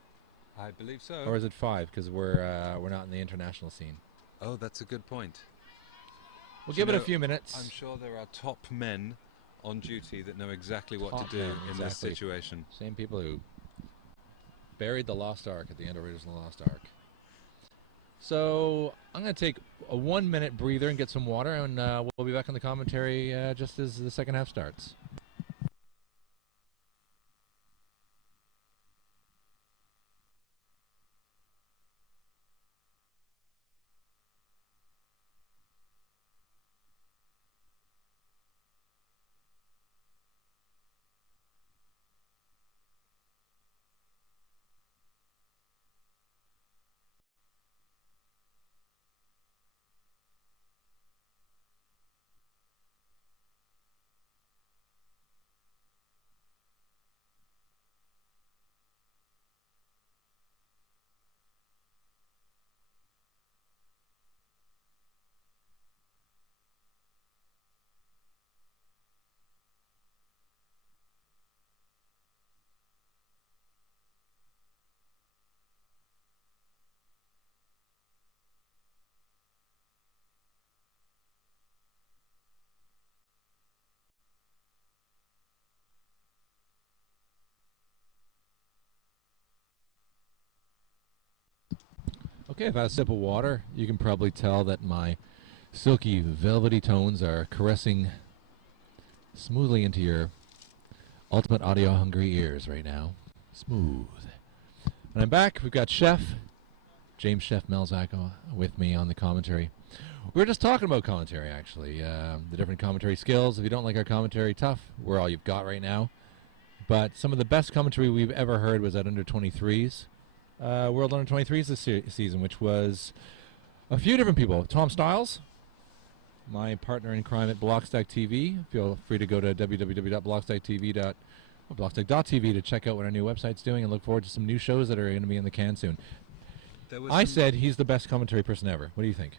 I believe so. Or is it 5? Because we're not in the international scene. Oh, that's a good point. We'll give it a few minutes. I'm sure there are top men on duty that know exactly what Top to do men, in this exactly. situation. Same people who buried the Lost Ark at the end of original Lost Ark. So I'm going to take a 1-minute breather and get some water, and we'll be back on the commentary just as the second half starts. Okay, I've had a sip of water. You can probably tell that my silky, velvety tones are caressing smoothly into your ultimate audio-hungry ears right now. Smooth. And I'm back. We've got Chef, James Chef Melzak with me on the commentary. We were just talking about commentary, actually. The different commentary skills. If you don't like our commentary, tough. We're all you've got right now. But some of the best commentary we've ever heard was at under 23s. World Under 23s this season, which was a few different people. Tom Stiles, my partner in crime at Blockstack TV. Feel free to go to www.blockstack.tv to check out what our new website's doing and look forward to some new shows that are going to be in the can soon. I said he's the best commentary person ever. What do you think?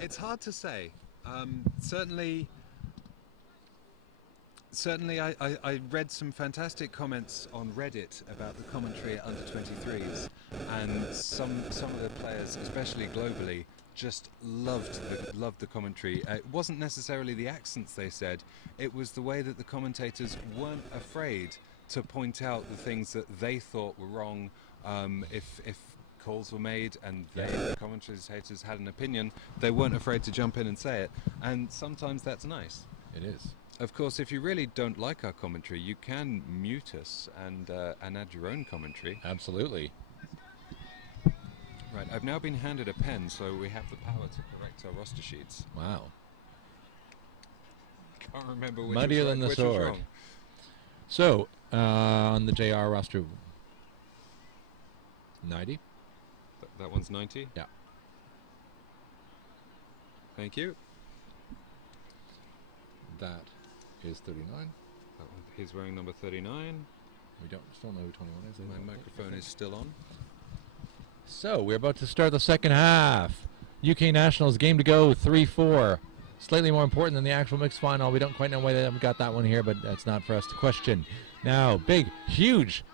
It's hard to say. Certainly, I read some fantastic comments on Reddit about the commentary at under-23s, and some of the players, especially globally, just loved the commentary. It wasn't necessarily the accents, they said, it was the way that the commentators weren't afraid to point out the things that they thought were wrong. If calls were made and the commentators had an opinion, they weren't afraid to jump in and say it, and sometimes that's nice. It is. Of course, if you really don't like our commentary, you can mute us and add your own commentary. Absolutely. Right, I've now been handed a pen, so we have the power to correct our roster sheets. Wow. Can't remember which Muddier was than the which was sword. wrong. So, on the JR roster, 90? That one's 90? Yeah. Thank you. That is 39. He's wearing number 39. We still know who 21 is. My microphone is still on. So, we're about to start the second half. UK Nationals game to go, 3-4. Slightly more important than the actual mixed final. We don't quite know why they haven't got that one here, but that's not for us to question. Now, big, huge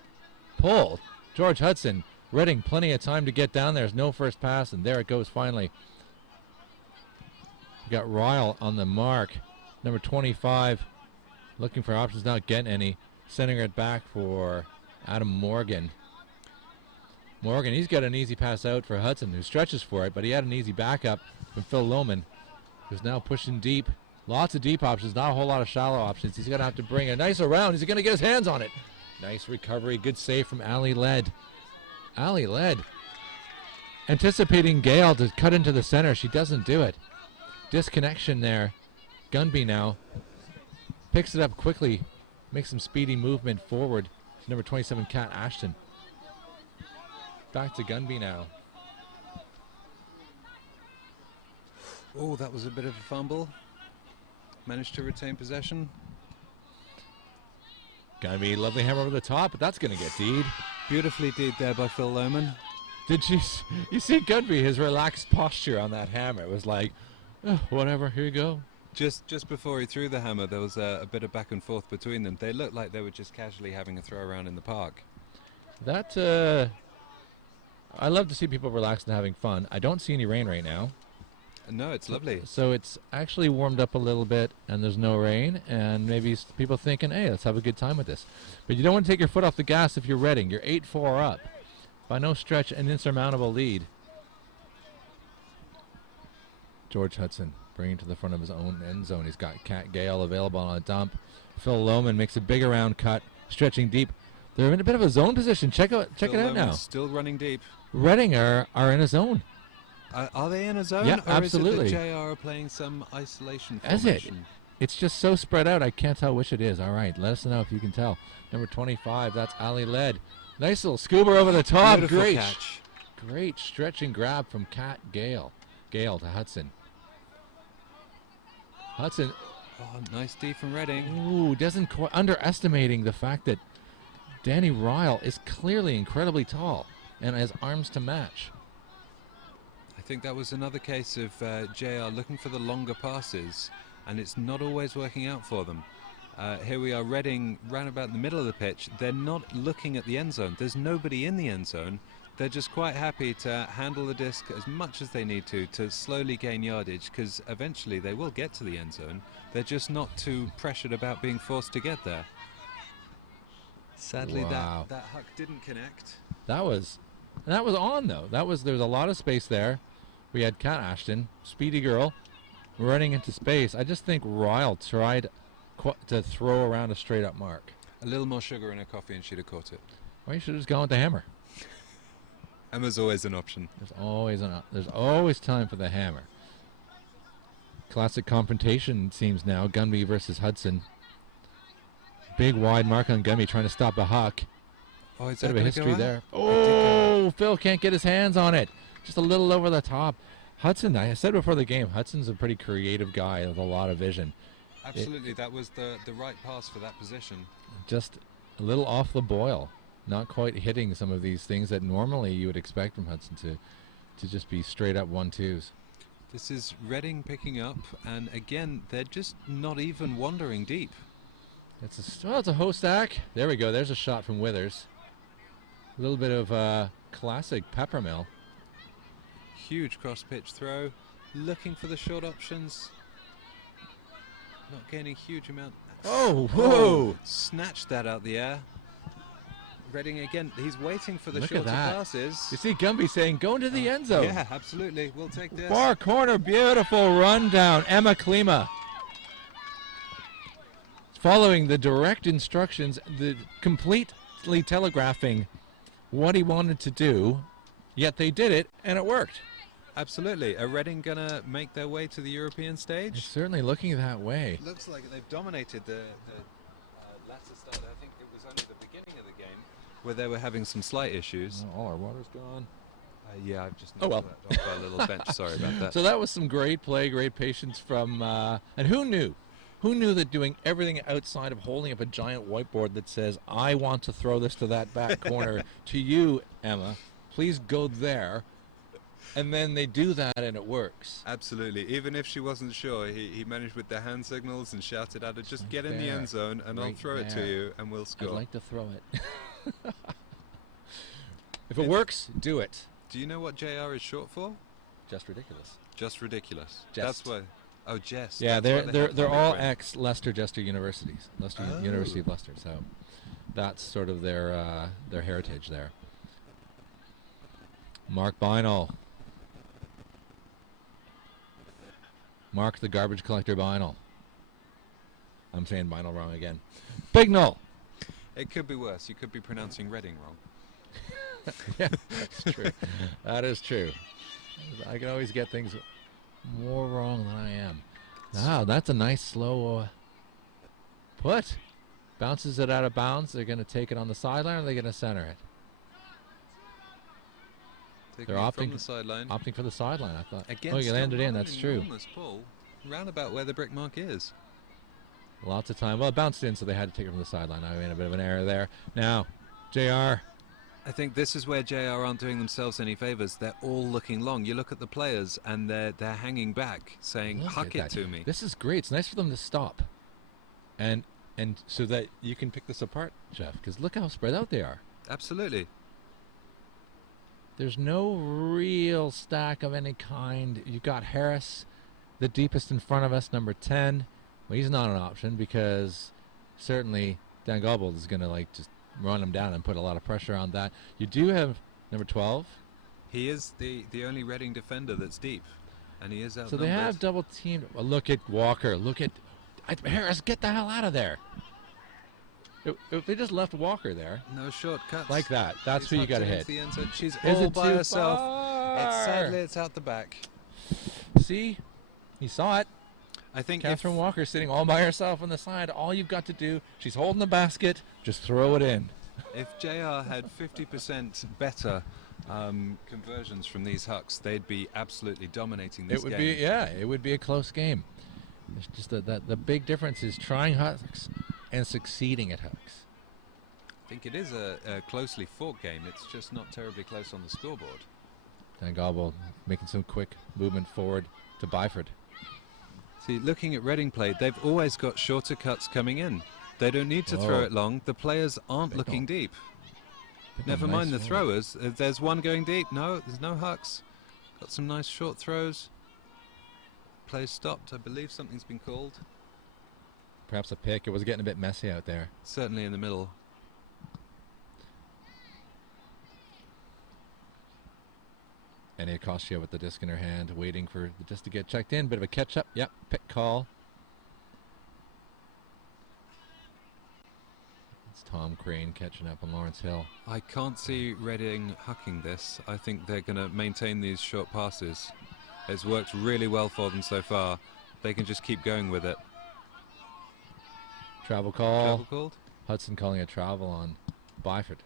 pull. George Hudson, Reading, plenty of time to get down there. There's no first pass, and there it goes finally. We got Ryle on the mark. Number 25, looking for options, not getting any. Sending it back for Adam Morgan. Morgan, he's got an easy pass out for Hudson, who stretches for it, but he had an easy backup from Phil Lohman, who's now pushing deep. Lots of deep options, not a whole lot of shallow options. He's going to have to bring a nice around. He's going to get his hands on it. Nice recovery, good save from Ali Led. Ali Led anticipating Gale to cut into the center. She doesn't do it. Disconnection there. Gunby now picks it up quickly, makes some speedy movement forward. Number 27, Kat Ashton. Back to Gunby now. Oh, that was a bit of a fumble. Managed to retain possession. Gunby, lovely hammer over the top, but that's going to get D'd. Beautifully did there by Phil Lohman. Did you see Gunby, his relaxed posture on that hammer? It was like, oh, whatever, here you go. Just before he threw the hammer, there was a bit of back and forth between them. They looked like they were just casually having a throw around in the park. That, I love to see people relaxed and having fun. I don't see any rain right now. No, it's lovely. So it's actually warmed up a little bit, and there's no rain, and maybe people thinking, hey, let's have a good time with this. But you don't want to take your foot off the gas if you're Reading. You're 8-4 up. By no stretch, an insurmountable lead. George Hudson bringing to the front of his own end zone. He's got Kat Gale available on a dump. Phil Lohman makes a big around cut, stretching deep. They're in a bit of a zone position. Check it out now. Still running deep. Reading are in a zone. Are they in a zone? Yeah, or absolutely. Is it that JR are playing some isolation Is formation? it? It's just so spread out, I can't tell which it is. All right, let us know if you can tell. Number 25, that's Ali Led. Nice little scuba over the top. Beautiful Great catch. Great stretch and grab from Kat Gale. Gale to Hudson. Hudson, Oh, nice D from Reading. ooh, doesn't quite underestimating the fact that Danny Ryle is clearly incredibly tall and has arms to match. I think that was another case of JR looking for the longer passes, and it's not always working out for them. Here we are, Reading round about the middle of the pitch. They're not looking at the end zone. There's nobody in the end zone. They're just quite happy to handle the disc as much as they need to slowly gain yardage, because eventually they will get to the end zone. They're just not too pressured about being forced to get there. Sadly, Wow. that huck didn't connect. That was on though. There was a lot of space there. We had Kat Ashton, speedy girl, running into space. I just think Ryle tried to throw around a straight up mark. A little more sugar in her coffee and she'd have caught it. Well, you should have just gone with the hammer. Hammer's always an option. There's always time for the hammer. Classic confrontation, it seems now. Gunby versus Hudson. Big wide mark on Gunby trying to stop a huck. Oh, is Bit that of a gonna history go there. out? Oh, Phil can't get his hands on it. Just a little over the top. Hudson, I said before the game, Hudson's a pretty creative guy with a lot of vision. Absolutely, that was the right pass for that position. Just a little off the boil, not quite hitting some of these things that normally you would expect from Hudson to just be straight up 1-2s. This is Reading picking up, and again, they're just not even wandering deep. It's a Hostak. There we go. There's a shot from Withers. A little bit of classic Peppermill. Huge cross-pitch throw, looking for the short options. Not gaining huge amount. Oh, whoa! Snatched that out the air. Reading again, he's waiting for the Look at shorter that. passes. You see Gumby saying, go into the end zone. Yeah, absolutely. We'll take this. Far corner, beautiful rundown. Emma Klima. Following the direct instructions, completely telegraphing what he wanted to do, yet they did it, and it worked. Absolutely. Are Reading going to make their way to the European It's stage? certainly looking that way. Looks like they've dominated the latter start. I think it was only the beginning of the game where they were having some slight issues. Oh, all our water's gone. Yeah, I've just Oh, well. knocked that off our little bench. Sorry about that. So that was some great play, great patience from, and who knew? Who knew that doing everything outside of holding up a giant whiteboard that says, I want to throw this to that back corner to you, Emma, please go there, and then they do that and it works. Absolutely. Even if she wasn't sure, he managed with the hand signals and shouted at her, just get in the there. end zone and I'll Right throw it to there. you and we'll score. I'd like to throw it. If it works, do it. Do you know what JR is short for? Just ridiculous. Just ridiculous. Jest. That's why. Oh, Jest. Yeah, That's why they have they're the all nickname. ex-Leicester Jester universities, University of Leicester. So that's sort of their heritage there. Mark Beinel. Mark the garbage collector Beinel. I'm saying Beinel wrong again. Bignell. It could be worse. You could be pronouncing Reading wrong. Yeah, that's true. That is true. I can always get things more wrong than I am. Wow, that's a nice slow put. Bounces it out of bounds. They're going to take it on the sideline, or are they going to center it? Taking They're it from opting- the sideline. Opting for the sideline, I thought. Against Oh, you landed a in. rather That's true. enormous pull, round about where the brick mark is. Lots of time. Well, it bounced in, so they had to take it from the sideline. I made a bit of an error there. Now, JR. I think this is where JR aren't doing themselves any favours. They're all looking long. You look at the players and they're hanging back, saying, Look huck at it that. to me. This is great. It's nice for them to stop. And so that you can pick this apart, Jeff, because look how spread out they are. Absolutely. There's no real stack of any kind. You've got Harris, the deepest in front of us, number 10. Well, he's not an option because certainly Dan Gobble is going to just run him down and put a lot of pressure on that. You do have number 12. He is the only Reading defender that's deep, and he is So outnumbered. they have double teamed. Well, look at Walker. Look at Harris. Get the hell out of there. If they just left Walker there No shortcuts. like that, that's She's who you hucked got to it into hit. the end zone. She's Is all it by too herself. far? It's out the back. See, he saw it. I think Catherine if, Walker sitting all by herself on the side. All you've got to do, she's holding the basket, just throw it in. if JR had 50% better conversions from these hucks, they'd be absolutely dominating this It would game. be, yeah, it would be a close game. It's just that the big difference is trying hucks and succeeding at hucks. I think it is a closely fought game. It's just not terribly close on the scoreboard. Dan Gobble making some quick movement forward to Byford. See, looking at Reading play, they've always got shorter cuts coming in. They don't need to throw Whoa. it long. The players aren't Big looking one. deep. Pick Never up mind the nice throwers. There's one going deep. No, there's no hucks. Got some nice short throws. Play stopped. I believe something's been called. Perhaps a pick. It was getting a bit messy out there. Certainly in the middle. And Akostia with the disc in her hand, waiting for the disc to get checked in. Bit of a catch up. Yep, pick call. It's Tom Crane catching up on Lawrence Hill. I can't see Reading hucking this. I think they're going to maintain these short passes. It's worked really well for them so far. They can just keep going with it. Travel call. Travel called? Hudson calling a travel on Byford.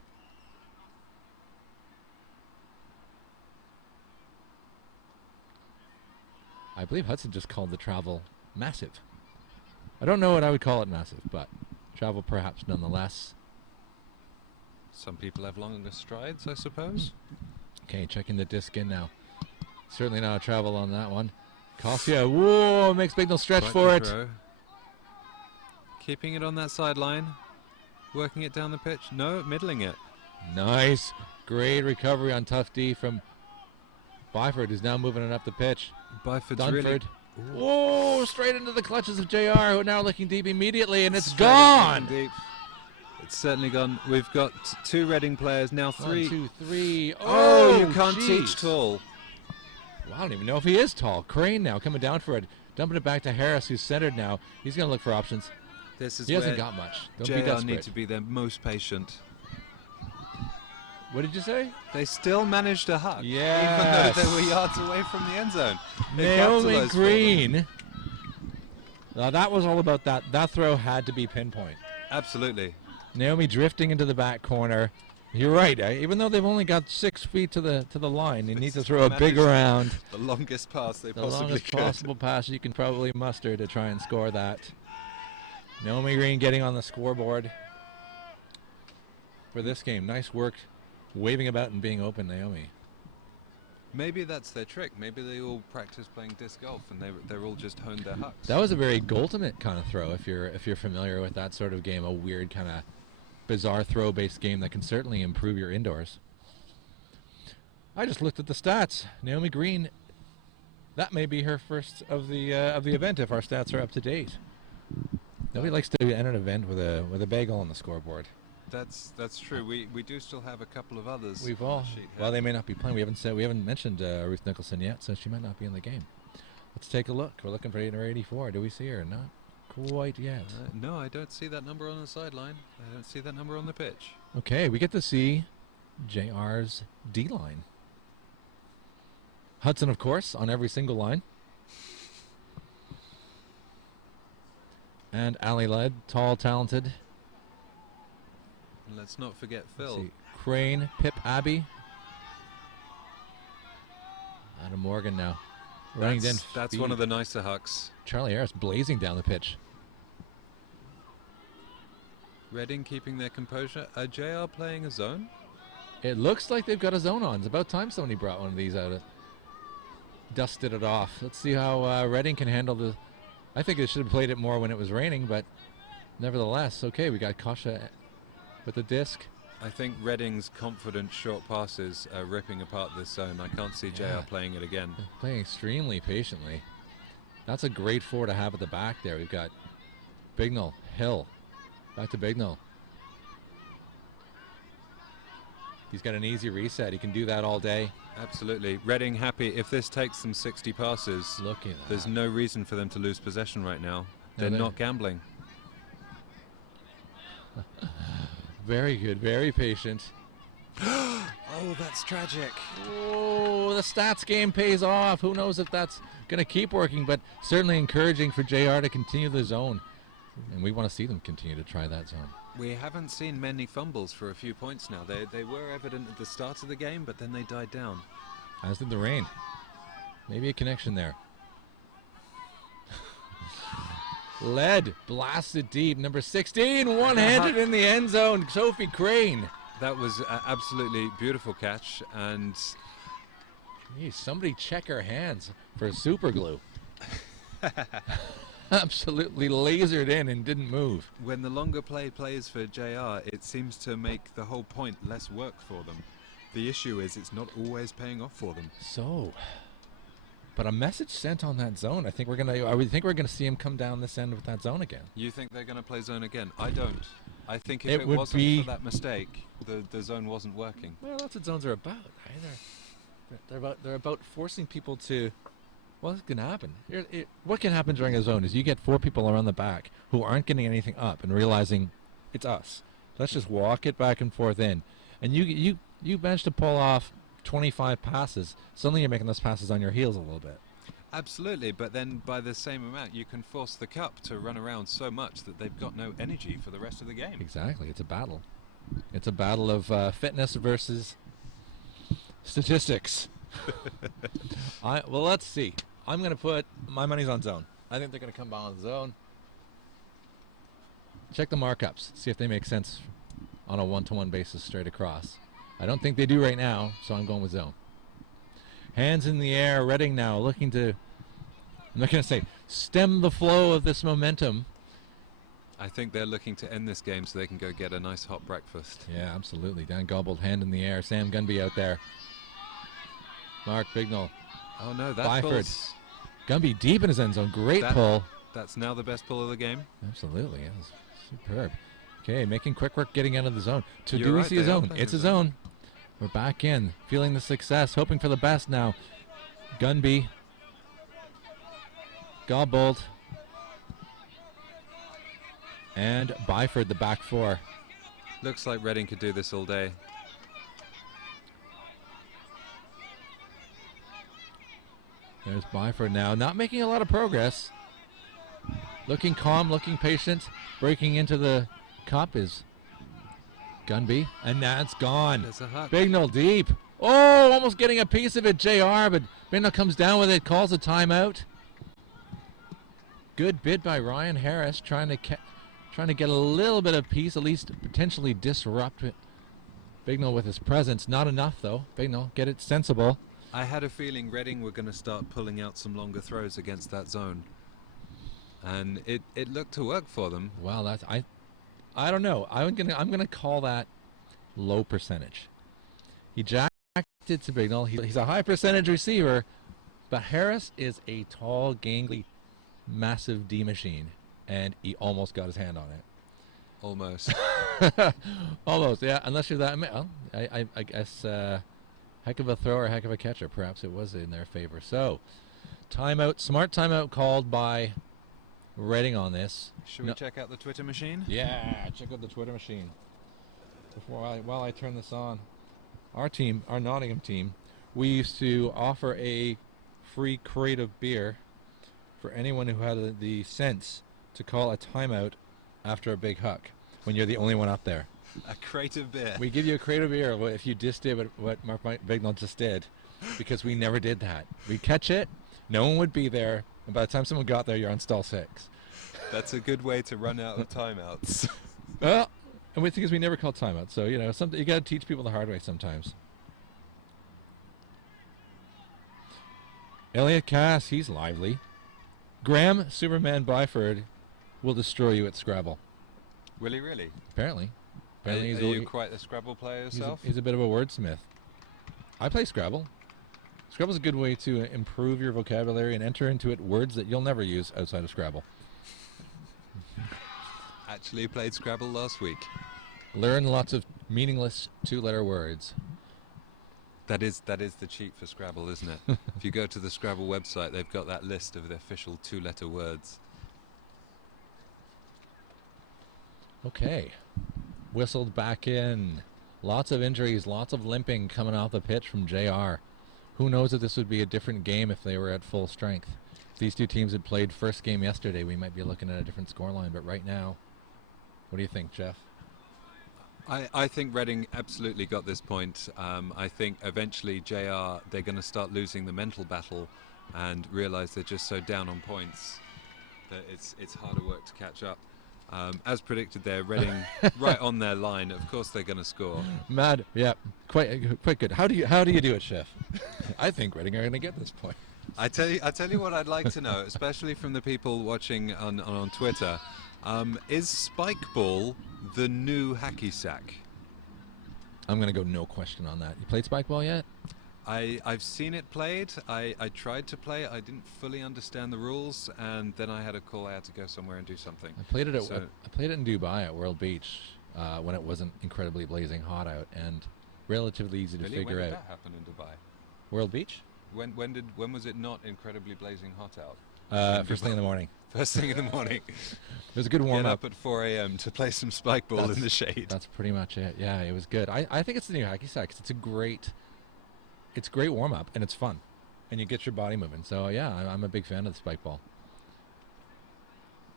I believe Hudson just called the travel massive. I don't know what I would call it massive, but travel perhaps nonetheless. Some people have longer strides, I suppose. Okay, checking the disc in now. Certainly not a travel on that one. Kostya, whoa, makes Bignell stretch Quite for the it. throw. Keeping it on that sideline. Working it down the pitch. No, middling it. Nice. Great recovery on tough D from Byford, who's now moving it up the pitch. Byford's Dunford. really... Whoa, straight into the clutches of JR, who are now looking deep immediately, and it's Straight up gone. and deep. It's certainly gone. We've got 2 Reading players, now 3. 1, 2, 3. Oh, you can't jeez. teach tall. Well, I don't even know if he is tall. Crane now coming down for it. Dumping it back to Harris, who's centered now. He's going to look for options. This is He hasn't where got much. Don't be JR desperate. need to be their most patient. What did you say? They still managed to huck, Yes. even though they were yards away from the end zone. They Naomi capitalized for them. Green. Now that was all about that. That throw had to be pinpoint. Absolutely. Naomi drifting into the back corner. You're right. Even though they've only got 6 feet to the line, they need to throw a big managed around. The longest pass they The possibly longest could. possible pass you can probably muster to try and score that. Naomi Green getting on the scoreboard for this game. Nice work waving about and being open, Naomi. Maybe that's their trick. Maybe they all practice playing disc golf and they're all just honed their hucks. That was a very Goaltimate kind of throw if you're familiar with that sort of game, a weird kind of bizarre throw-based game that can certainly improve your indoors. I just looked at the stats. Naomi Green, that may be her first of the event if our stats are up to date. Nobody likes to end an event with a bagel on the scoreboard. That's true. We do still have a couple of others. We've on all. the sheet here. Well, they may not be playing. We haven't mentioned Ruth Nicholson yet, so she might not be in the game. Let's take a look. We're looking for 8 or 84. Do we see her? Not quite yet. No, I don't see that number on the sideline. I don't see that number on the pitch. Okay, we get to see JR's D line. Hudson, of course, on every single line. And Ali Led, tall, talented. And let's not forget Let's Phil. see, Crane, Pip Abbey. Adam Morgan now. Running in. That's one of the nicer hucks. Charlie Harris blazing down the pitch. Reading keeping their composure. JR playing a zone? It looks like they've got a zone on. It's about time somebody brought one of these out. Dusted it off. Let's see how Reading can handle the... I think they should have played it more when it was raining, but nevertheless, okay, we got Kasha with the disc. I think Reading's confident short passes are ripping apart this zone. I can't see Yeah. JR playing it again. Playing extremely patiently. That's a great 4 to have at the back there. We've got Bignell, Hill. Back to Bignell. He's got an easy reset. He can do that all day. Absolutely. Reading happy. If this takes them 60 passes, Look at that. there's no reason for them to lose possession right now. They're they're- not gambling. Very good, very patient. Oh, that's tragic. Oh, the stats game pays off. Who knows if that's going to keep working, but certainly encouraging for JR to continue the zone. And we want to see them continue to try that zone. We haven't seen many fumbles for a few points now. They were evident at the start of the game, but then they died down. As did the rain. Maybe a connection there. Led, blasted deep. Number 16, one-handed in the end zone. Sophie Crane. That was an absolutely beautiful catch, and Geez, somebody check her hands for super glue. Absolutely lasered in and didn't move. when the longer play plays for JR, it seems to make the whole point less work for them. The issue is it's not always paying off for them. So, but a message sent on that zone. I would think we're gonna see him come down this end with that zone again. You think they're going to play zone again? I don't. I think if It it would wasn't be- for that mistake, the zone wasn't working. Well, that's what zones are about. They're about forcing people to. What's going to happen? What can happen during a zone is you get 4 people around the back who aren't getting anything up and realizing it's us. Let's just walk it back and forth in, and you manage to pull off 25 passes. Suddenly you're making those passes on your heels a little bit. Absolutely, but then by the same amount, you can force the cup to run around so much that they've got no energy for the rest of the game. Exactly. It's a battle. It's a battle of fitness versus statistics. Well, let's see. I'm going to put my money's on zone. I think they're going to come by on zone. Check the markups. See if they make sense on a one-to-one basis straight across. I don't think they do right now, so I'm going with zone. Hands in the air. Reading now looking to, I'm not going to say stem the flow of this momentum. I think they're looking to end this game so they can go get a nice hot breakfast. Yeah, absolutely. Dan Gobbled, hand in the air. Sam Gunby out there. Mark Bignell. Oh no, that Byford. pull's, Gunby deep in his end zone. Great pull. That's now the best pull of the game. Absolutely. Yes. Superb. Okay, making quick work getting out of the zone. You're Do we right, see a they are zone? playing It's a a zone. We're back in. Feeling the success. Hoping for the best now. Gunby. Gobbled. And Byford, the back four. Looks like Reading could do this all day. There's Byford now. Not making a lot of progress. Looking calm, looking patient. Breaking into the cup is Gunby. And that's gone. There's a huck. Bignell deep. Oh, almost getting a piece of it, JR, but Bignell comes down with it, calls a timeout. Good bid by Ryan Harris, trying to get a little bit of peace, at least potentially disrupt Bignell with his presence. Not enough, though. Bignell, get it sensible. I had a feeling Reading were going to start pulling out some longer throws against that zone. And it looked to work for them. Well, that's I don't know. I'm gonna call that low percentage. He jacked it to Bignell. He's a high percentage receiver, but Harris is a tall, gangly, massive D machine, and he almost got his hand on it. Almost. Almost, yeah. Unless you're that, well, I guess heck of a thrower, heck of a catcher. Perhaps it was in their favor. So, timeout, smart timeout called by Reading on this. Should we check out the Twitter machine? Yeah, check out the Twitter machine. While I turn this on, our team, our Nottingham team, we used to offer a free crate of beer for anyone who had the sense to call a timeout after a big huck when you're the only one up there. A crate of beer. We give you a crate of beer if you just did what Mark Bignell just did, because we never did that. We catch it, no one would be there, and by the time someone got there, you're on stall 6. That's a good way to run out of timeouts. Well, and the thing is, we never call timeout, so you know, you got to teach people the hard way sometimes. Elliot Cass, he's lively. Graham Superman Byford will destroy you at Scrabble. Will he really? Apparently. Are you quite a Scrabble player yourself? He's a bit of a wordsmith. I play Scrabble. Scrabble's a good way to improve your vocabulary and enter into it words that you'll never use outside of Scrabble. Actually played Scrabble last week. Learn lots of meaningless 2-letter words. That is the cheat for Scrabble, isn't it? If you go to the Scrabble website, they've got that list of the official 2-letter words. Okay. Whistled back in. Lots of injuries, lots of limping coming off the pitch from JR. Who knows if this would be a different game if they were at full strength. If these two teams had played first game yesterday, we might be looking at a different scoreline. But right now, what do you think, Jeff? I think Reading absolutely got this point. I think eventually JR, they're going to start losing the mental battle and realise they're just so down on points that it's harder work to catch up. As predicted there, Reading right on their line. Of course they're going to score. Mad, yeah, quite good. How do you do it, Chef? I think Reading are going to get this point. I tell you what I'd like to know, especially from the people watching on Twitter. Is Spike Ball the new hacky sack? I'm going to go no question on that. You played Spike Ball yet? I've seen it played. I tried to play it. I didn't fully understand the rules, and then I had a call. I had to go somewhere and do something. I played it in Dubai at World Beach when it wasn't incredibly blazing hot out and relatively easy to figure when did out. that happen in Dubai? World Beach? When was it not incredibly blazing hot out? First thing in the morning. First thing in the morning. It was a good warm Get up. up at 4 a.m. to play some spike ball in the shade. That's pretty much it. Yeah, it was good. I think it's the new hacky sack. It's great warm up and it's fun, and you get your body moving. So yeah, I'm a big fan of the spike ball.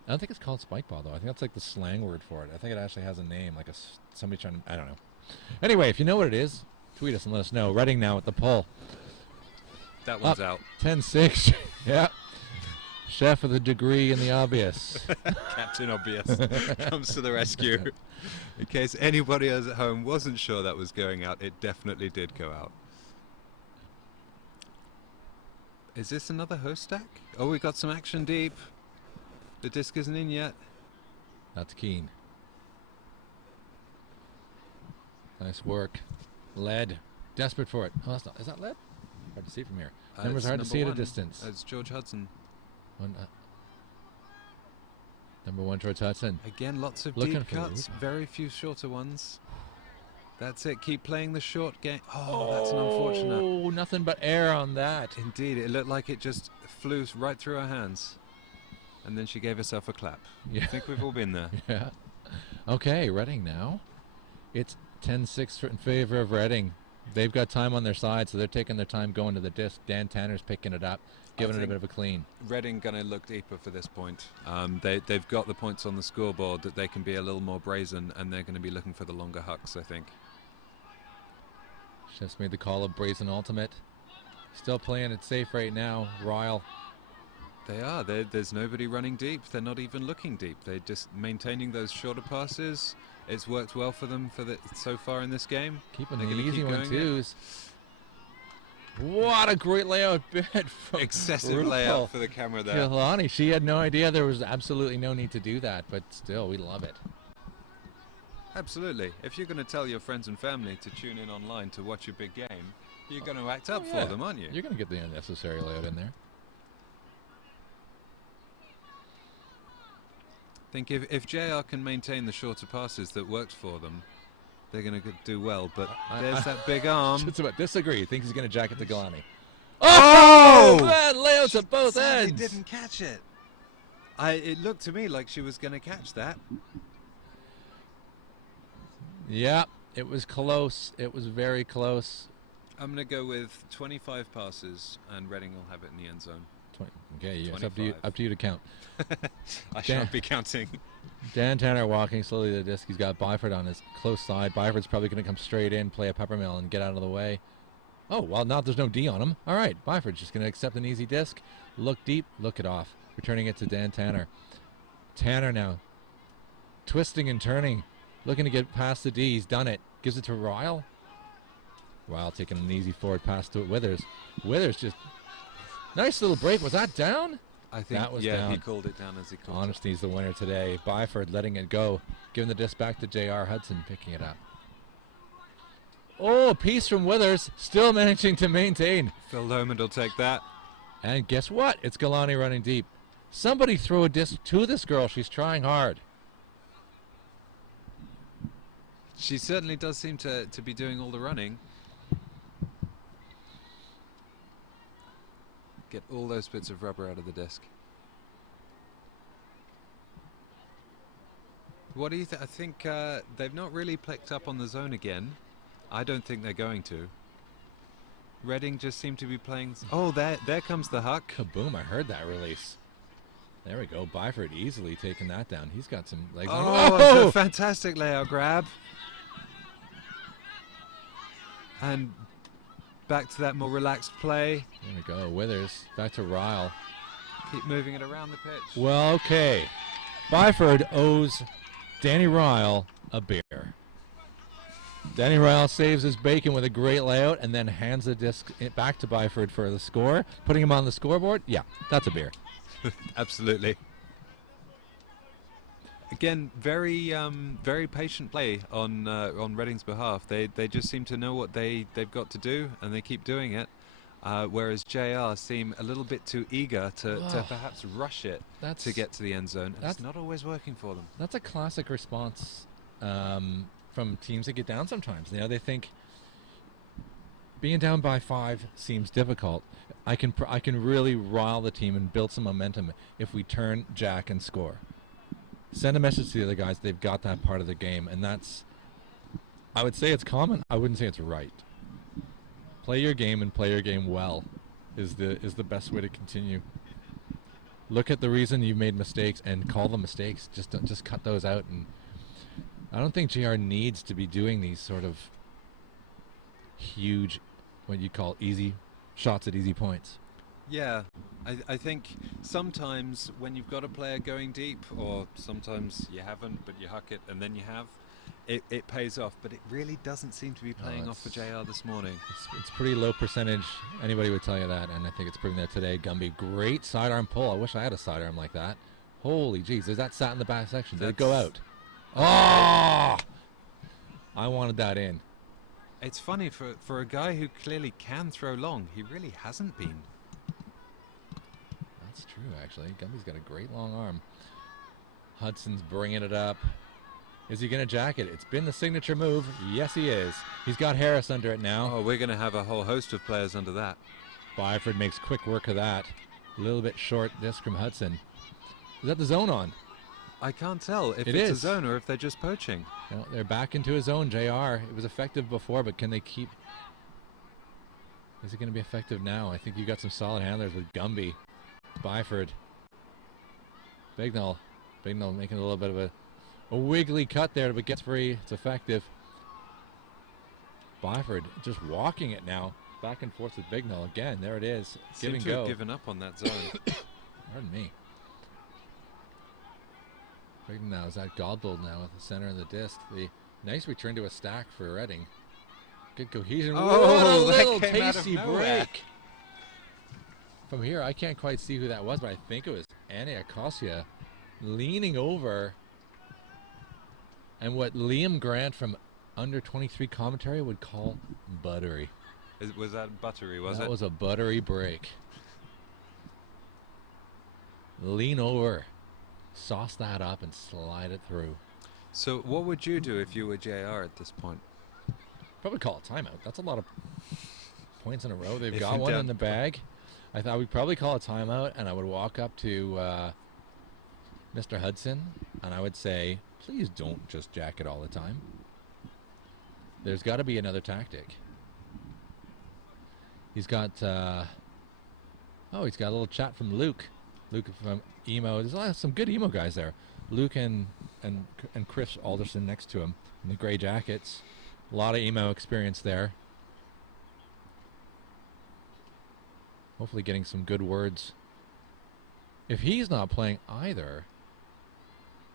I don't think it's called spike ball though. I think that's like the slang word for it. I think it actually has a name, like somebody trying to. I don't know. Anyway, if you know what it is, tweet us and let us know. Reading now at the pull. That one's out. 10-6. Yeah. Chef with a degree in the obvious. Captain Obvious comes to the rescue. In case anybody else at home wasn't sure that was going out, it definitely did go out. Is this another host stack? Oh, we got some action deep. The disc isn't in yet. That's keen. Nice work. Lead. Desperate for it. Oh, that's not. Is that lead? Hard to see from here. Numbers It's hard to number see at a one. distance. It's George Hudson. Number 1, George Hudson. Again, lots of Looking deep for cuts, it. very few shorter ones. That's it. Keep playing the short game. Oh, that's an unfortunate. Oh, nothing but air on that. Indeed, it looked like it just flew right through her hands. And then she gave herself a clap. Yeah. I think we've all been there. Yeah. Okay, Reading now. It's 10-6 in favor of Reading. They've got time on their side, so they're taking their time going to the disc. Dan Tanner's picking it up, giving it a think bit of a clean. Reading going to look deeper for this point. They've got the points on the scoreboard that they can be a little more brazen, and they're going to be looking for the longer hucks, I think. Just made the call of Brazen Ultimate. Still playing it safe right now. Ryle. They are. There's nobody running deep. They're not even looking deep. They're just maintaining those shorter passes. It's worked well for them so far in this game. Keeping They're the gonna easy keep one going twos. What a great layout bid from Excessive Rupel. layout for the camera there. Kilani. She had no idea there was absolutely no need to do that, but still, we love it. Absolutely. If you're going to tell your friends and family to tune in online to watch a big game, you're going to act up Yeah. for them, aren't you? You're going to get the unnecessary layout in there. I think if JR can maintain the shorter passes that worked for them, they're going to do well. But there's that big arm. Just about disagree. Thinks he's going to jack it to Galani. Oh! Bad layouts at both Sadly ends. didn't catch it. It looked to me like she was going to catch that. Yeah, it was close. It was very close. I'm going to go with 25 passes, and Reading will have it in the end zone. Okay, yeah, it's up to you. 25. Up to you to count. I shan't be counting. Dan Tanner walking slowly to the disc. He's got Byford on his close side. Byford's probably going to come straight in, play a peppermill, and get out of the way. Oh, well, now there's no D on him. All right, Byford's just going to accept an easy disc. Look deep, look it off. Returning it to Dan Tanner. Tanner now. Twisting and turning. Looking to get past the D. He's done it. Gives it to Ryle. Ryle taking an easy forward pass to Withers. Withers just... Nice little break. Was that down? I think, That was yeah, down. he called it down as he called it. Honesty's the winner today. Byford letting it go. Giving the disc back to J.R. Hudson, picking it up. Oh, a piece from Withers. Still managing to maintain. Phil Lomond will take that. And guess what? It's Galani running deep. Somebody throw a disc to this girl. She's trying hard. She certainly does seem to be doing all the running. Get all those bits of rubber out of the disc. What do you think? I think they've not really picked up on the zone again. I don't think they're going to. Reading just seem to be playing... Oh, there comes the huck. Kaboom, I heard that release. There we go. Byford easily taking that down. He's got some legs. Oh, Oh! it's a fantastic layout grab. And back to that more relaxed play. There we go. Withers. Back to Ryle. Keep moving it around the pitch. Well, okay. Byford owes Danny Ryle a beer. Danny Ryle saves his bacon with a great layout and then hands the disc back to Byford for the score. Putting him on the scoreboard? Yeah, that's a beer. Absolutely. Again, very very patient play on Reading's behalf. They just seem to know what they've got to do, and they keep doing it. Whereas JR seem a little bit too eager to perhaps rush it to get to the end zone. And it's not always working for them. That's a classic response from teams that get down sometimes. You know, they think being down by 5 seems difficult. I can really rile the team and build some momentum if we turn Jack and score. Send a message to the other guys they've got that part of the game, and that's, I would say it's common. I wouldn't say it's right. Play your game and play your game well is the best way to continue. Look at the reason you made mistakes and call them mistakes. Just cut those out. And I don't think JR needs to be doing these sort of huge, what you call easy shots at easy points. Yeah, I think sometimes when you've got a player going deep, or sometimes you haven't, but you huck it and then you have, it pays off. But it really doesn't seem to be paying off for JR this morning. It's pretty low percentage. Anybody would tell you that, and I think it's proving that today. Gumby, great sidearm pull. I wish I had a sidearm like that. Holy jeez, is that sat in the back section? Did it go out? Oh! I wanted that in. It's funny, for a guy who clearly can throw long, he really hasn't been. That's true, actually. Gumby's got a great long arm. Hudson's bringing it up. Is he going to jack it? It's been the signature move. Yes, he is. He's got Harris under it now. Oh, we're going to have a whole host of players under that. Byford makes quick work of that. A little bit short disc from Hudson. Is that the zone on? I can't tell if It it's is. a zone or if they're just poaching. No, they're back into his zone, JR. It was effective before, but can they keep... Is it going to be effective now? I think you got some solid handlers with Gumby, Byford, Bignall. Bignall making a little bit of a wiggly cut there, but gets free. It's effective. Byford just walking it now. Back and forth with Bignall. Again, there it is. Give Seem and to go. have given up on that zone. Pardon me. Bignall is at Godbold now at the center of the disc. The nice return to a stack for Reading. Good cohesion. Oh, what a that little came out of tasty nowhere. break. From here, I can't quite see who that was, but I think it was Annie Acacia leaning over. And what Liam Grant from Under 23 commentary would call buttery. Was that buttery, was That it? was a buttery break. Lean over, sauce that up, and slide it through. So what would you do if you were JR at this point? Probably call a timeout. That's a lot of points in a row. They've If got in one doubt. in the bag. I thought we'd probably call a timeout, and I would walk up to Mr. Hudson, and I would say, please don't just jack it all the time. There's got to be another tactic. He's got, he's got a little chat from Luke. Luke from Emo. There's some good Emo guys there. Luke and Chris Alderson next to him in the gray jackets. A lot of Emo experience there. Hopefully getting some good words. If he's not playing either,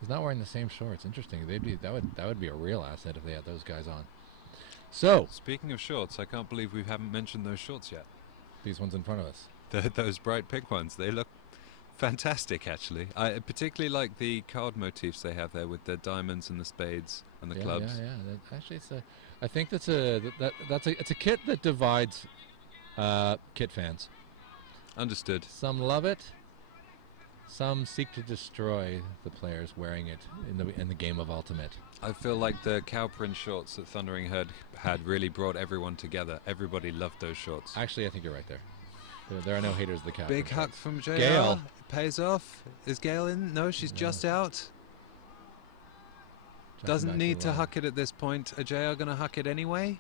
he's not wearing the same shorts. Interesting. That would be a real asset if they had those guys on. So Speaking of shorts, I can't believe we haven't mentioned those shorts yet. these ones in front of us. Those bright pink ones, they look fantastic actually. I particularly like the card motifs they have there with the diamonds and the spades and the clubs. Yeah. Actually, I think it's a kit that divides kit fans. Understood. Some love it. Some seek to destroy the players wearing it in the game of Ultimate. I feel like the cow print shorts that Thundering Herd had really brought everyone together. Everybody loved those shorts. Actually, I think you're right there. There are no haters of the cap. Big huck from JR. Gale. Pays off. Is Gale in? No, she's just out. Doesn't need to huck it at this point. Are JR going to huck it anyway?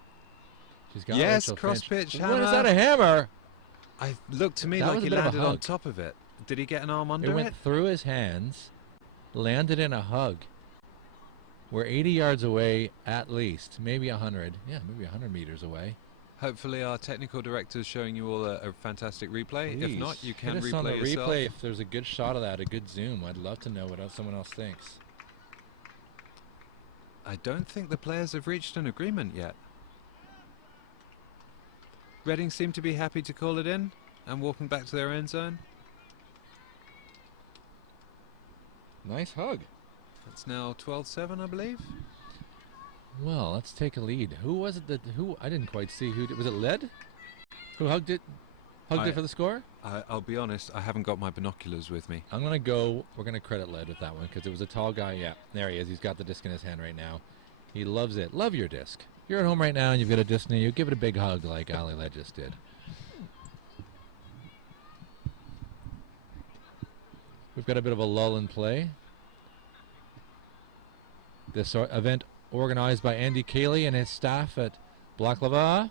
She's got Yes, Rachel cross Finch. pitch What hammer. is that, a hammer? I looked to me That like was a he bit of a landed on hug. top of it. Did he get an arm It under went it? through his hands, landed in a hug. We're 80 yards away at least, maybe 100. Yeah, maybe 100 meters away. Hopefully our technical director is showing you all a fantastic replay. If Please, not, you can hit us on the replay yourself. replay if there's a good shot of that, a good zoom. I'd love to know what someone else thinks. I don't think the players have reached an agreement yet. Reading seem to be happy to call it in and walking back to their end zone. Nice hug. It's now 12-7, I believe. Well, let's take a lead. Who was it who I didn't quite see who was it Led? Who hugged it for the score? I'll be honest, I haven't got my binoculars with me. I'm gonna go. We're gonna credit Led with that one because it was a tall guy. Yeah, there he is. He's got the disc in his hand right now. He loves it. Love your disc. You're at home right now and you've got a disc near you. Give it a big hug like Ali Led just did. We've got a bit of a lull in play. This event organized by Andy Cayley and his staff at Baklava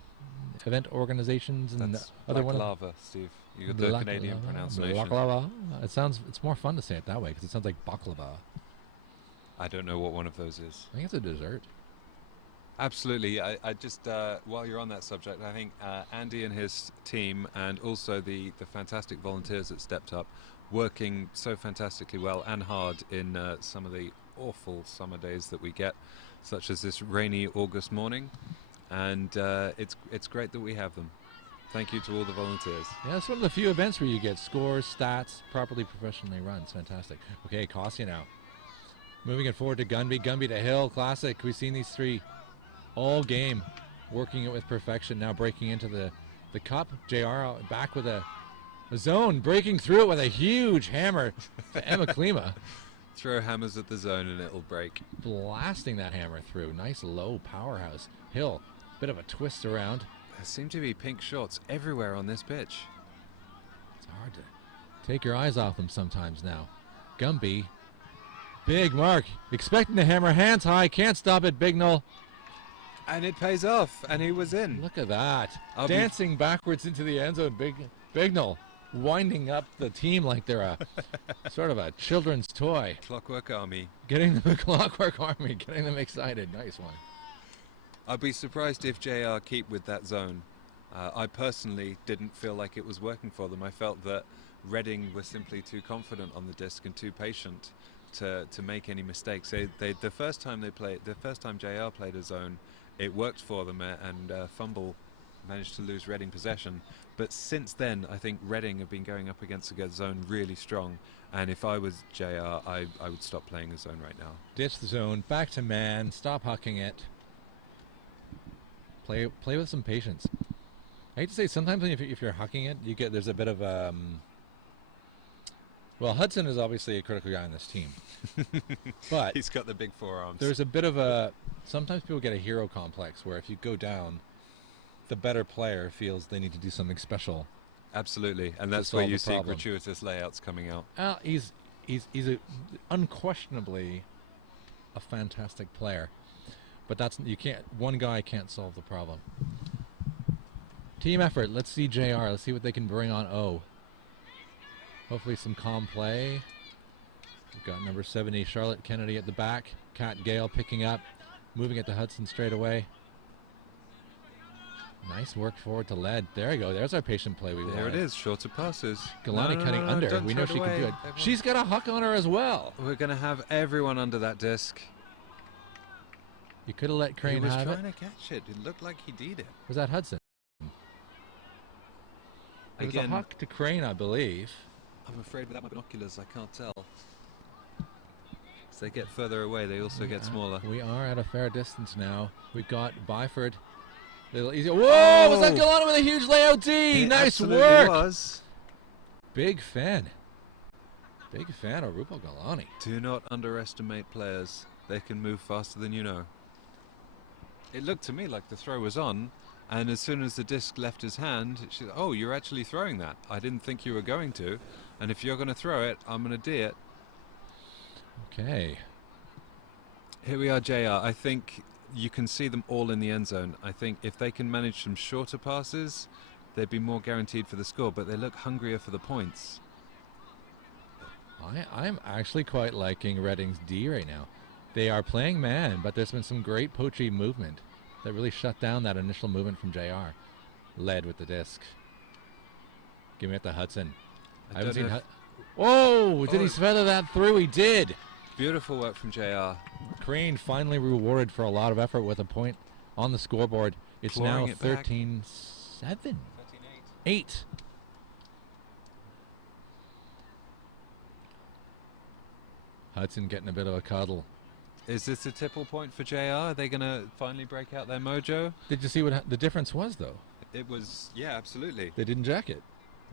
Event Organizations and That's other black one. lava, Steve. You got the Canadian pronunciation. Baklava. It's more fun to say it that way because it sounds like baklava. I don't know what one of those is. I think it's a dessert. Absolutely. I just while you're on that subject, I think Andy and his team, and also the fantastic volunteers that stepped up, working so fantastically well and hard in some of the awful summer days that we get, such as this rainy August morning, and it's great that we have them. Thank you to all the volunteers. Yeah, it's one of the few events where you get scores, stats, properly professionally run. It's fantastic. Okay, Kossia now. Moving it forward to Gunby. Gunby to Hill. Classic. We've seen these three all game working it with perfection. Now breaking into the cup. JR back with a zone. Breaking through it with a huge hammer to Emma Klima. Throw hammers at the zone and it'll break. Blasting that hammer through. Nice low powerhouse. Hill. Bit of a twist around. There seem to be pink shorts everywhere on this pitch. It's hard to take your eyes off them sometimes now. Gumby. Big mark. Expecting the hammer. Hands high. Can't stop it. Bignell. And it pays off. And he was in. Look at that. Dancing backwards into the end zone. Bignell winding up the team like they're a sort of a children's toy. Clockwork Army. Getting the Clockwork Army. Getting them excited. Nice one. I'd be surprised if JR keep with that zone. I personally didn't feel like it was working for them. I felt that Reading was simply too confident on the disc and too patient to make any mistakes. The first time JR played a zone, it worked for them, and Fumble managed to lose Reading possession. But since then, I think Reading have been going up against a zone really strong. And if I was JR, I would stop playing a zone right now. Ditch the zone, back to man, stop hucking it. Play with some patience. I hate to say, sometimes if you're hucking it, there's a bit of well, Hudson is obviously a critical guy on this team, but he's got the big forearms. There's a bit of sometimes people get a hero complex where if you go down, the better player feels they need to do something special. Absolutely, and that's where you see gratuitous layouts coming out. He's unquestionably a fantastic player. But one guy can't solve the problem. Team effort. Let's see JR. Let's see what they can bring on O. Hopefully some calm play. We've got number 70, Charlotte Kennedy at the back. Kat Gale picking up. Moving it to Hudson straight away. Nice work forward to Led. There you go. There's our patient play we wanted. There it is. Shorter passes. Galani cutting under. We know she can do it. She's got a huck on her as well. We're going to have everyone under that disc. You could have let Crane have it. He was trying to catch it. It looked like he did it. Was that Hudson? It was a huck to Crane, I believe. I'm afraid without my binoculars, I can't tell. As they get further away, they also get smaller. We are at a fair distance now. We've got Byford. Little easy. Whoa! Was that Galani with a huge layout D? Nice work. Was. Big fan. Big fan of Rupal Galani. Do not underestimate players. They can move faster than you know. It looked to me like the throw was on, and as soon as the disc left his hand, she said, "Oh, you're actually throwing that. I didn't think you were going to, and if you're going to throw it, I'm going to D it." Okay. Here we are, JR. I think you can see them all in the end zone. I think if they can manage some shorter passes, they'd be more guaranteed for the score, but they look hungrier for the points. I'm actually quite liking Reading's D right now. They are playing man, but there's been some great poachy movement that really shut down that initial movement from JR. Led with the disc. Give me at the Hudson. I haven't seen Whoa! Did he feather that through? He did! Beautiful work from JR. Crane finally rewarded for a lot of effort with a point on the scoreboard. It's now 13-7. 8. Hudson getting a bit of a cuddle. Is this a tipple point for JR? Are they going to finally break out their mojo? Did you see what the difference was, though? It was, yeah, absolutely. They didn't jack it.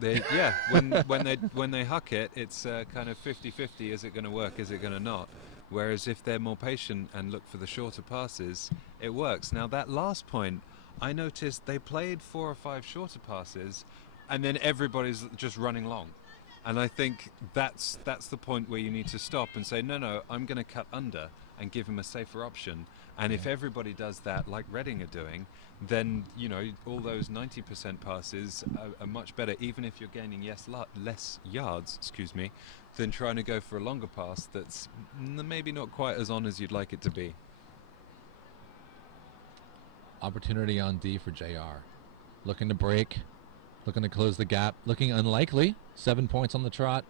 Yeah, when they huck it, it's kind of 50-50. Is it going to work? Is it going to not? Whereas if they're more patient and look for the shorter passes, it works. Now that last point, I noticed they played 4 or 5 shorter passes, and then everybody's just running long. And I think that's the point where you need to stop and say, no, I'm going to cut under and give him a safer option. And if everybody does that, like Reading are doing, then all those 90% passes are much better, even if you're gaining less yards, than trying to go for a longer pass that's maybe not quite as on as you'd like it to be. Opportunity on D for JR. Looking to break. Looking to close the gap. Looking unlikely. 7 points on the trot.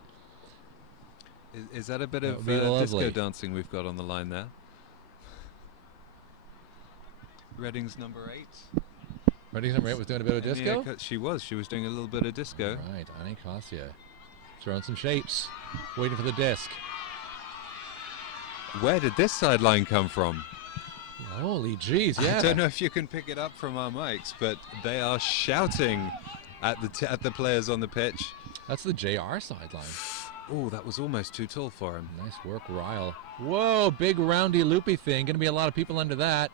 Is that a bit That of would be disco lovely. dancing we've got on the line there? Reading's number 8. Reading's number 8 was doing a bit of disco? She was doing a little bit of disco. Right, Annie Kasia. Throwing some shapes. Waiting for the disc. Where did this sideline come from? Holy jeez, yeah. I don't know if you can pick it up from our mics, but they are shouting at the players on the pitch. That's the JR sideline. Oh, that was almost too tall for him. Nice work, Ryle. Whoa, big roundy loopy thing. Going to be a lot of people under that.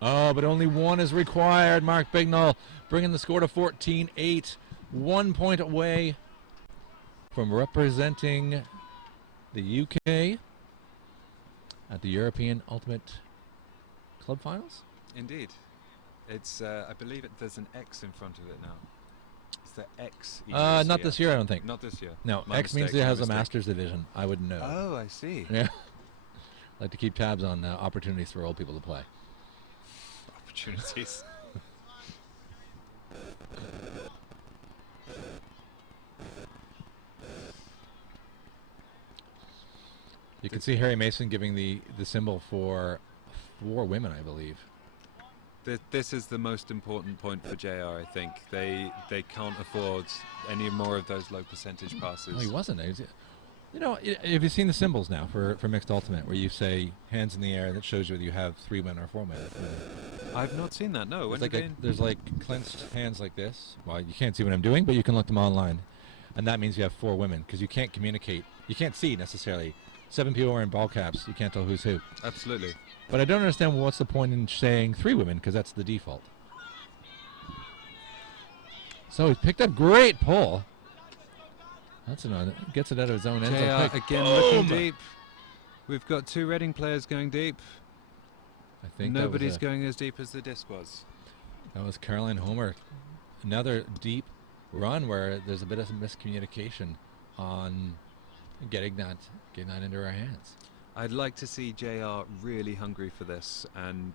Oh, but only one is required. Mark Bignall bringing the score to 14-8. 1 point away from representing the UK at the European Ultimate Club Finals. Indeed. It's, I believe there's an X in front of it now. It's the X. Not this year, I don't think. Not this year. No, My X means mistake, it my has a mistake. Masters division. I wouldn't know. Oh, I see. Yeah. Like to keep tabs on opportunities for old people to play. Opportunities. You can see Harry Mason giving the symbol for 4 women, I believe. This is the most important point for JR, I think. They can't afford any more of those low percentage passes. Oh, he wasn't. You know, have you seen the symbols now for mixed ultimate, where you say hands in the air, that shows you whether you have 3 men or 4 men? I've not seen that. No. When It's did like there's like clenched hands like this. Well, you can't see what I'm doing, but you can look them online, and that means you have 4 women because you can't communicate. You can't see necessarily. 7 people wearing ball caps. You can't tell who's who. Absolutely. But I don't understand what's the point in saying 3 women, because that's the default. So he picked up great pull. That's gets it out of his own end. JR again looking deep. We've got 2 Reading players going deep. I think Nobody's going as deep as the disc was. That was Caroline Homer. Another deep run where there's a bit of miscommunication on getting that into our hands. I'd like to see JR really hungry for this and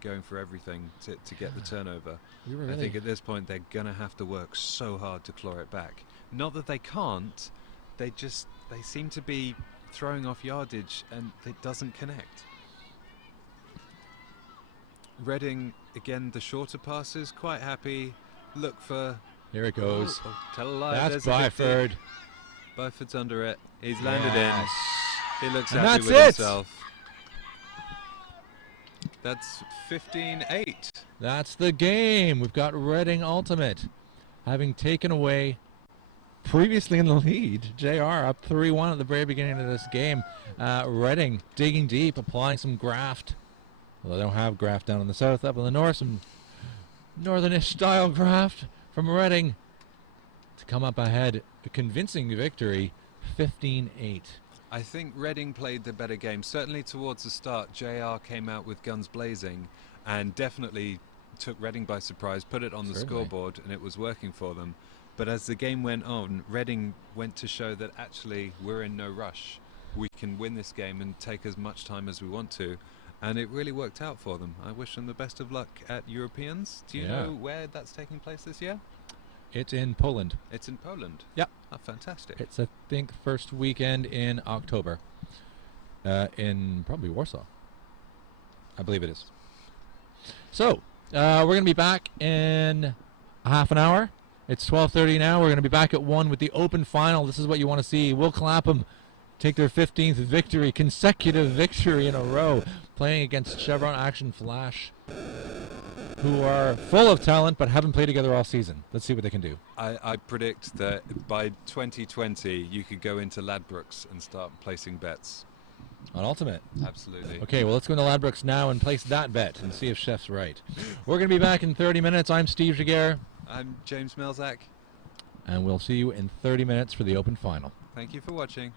going for everything to get the turnover. I think at this point they're going to have to work so hard to claw it back. Not that they can't, they seem to be throwing off yardage and it doesn't connect. Reading, again, the shorter passes, quite happy. Look for... Here it goes. Oh, tell a lie. That's There's a 50. Byford. Byford's under it. He's landed Yes. in. He looks And happy that's with it. himself. That's 15-8. That's the game. We've got Reading Ultimate having taken away previously in the lead. JR up 3-1 at the very beginning of this game. Reading digging deep, applying some graft. Well, they don't have graft down in the south. Up in the north, some northern-ish style graft from Reading to come up ahead. A convincing victory, 15-8. I think Reading played the better game. Certainly towards the start, JR came out with guns blazing and definitely took Reading by surprise, put it on the scoreboard, and it was working for them. But as the game went on, Reading went to show that actually we're in no rush. We can win this game and take as much time as we want to. And it really worked out for them. I wish them the best of luck at Europeans. Do you know where that's taking place this year? It's in Poland. It's in Poland. Yep. Oh, fantastic. It's, I think, first weekend in October. In probably Warsaw. I believe it is. So, we're going to be back in a half an hour. It's 12:30 now. We're going to be back at 1 with the open final. This is what you want to see. Will Clapham take their 15th victory, consecutive victory in a row, playing against Chevron Action Flash, who are full of talent but haven't played together all season. Let's see what they can do. I predict that by 2020 you could go into Ladbrokes and start placing bets. On Ultimate. Absolutely. Okay, well, let's go into Ladbrokes now and place that bet and see if Chef's right. We're going to be back in 30 minutes. I'm Steve Jaguar. I'm James Melzak. And we'll see you in 30 minutes for the open final. Thank you for watching.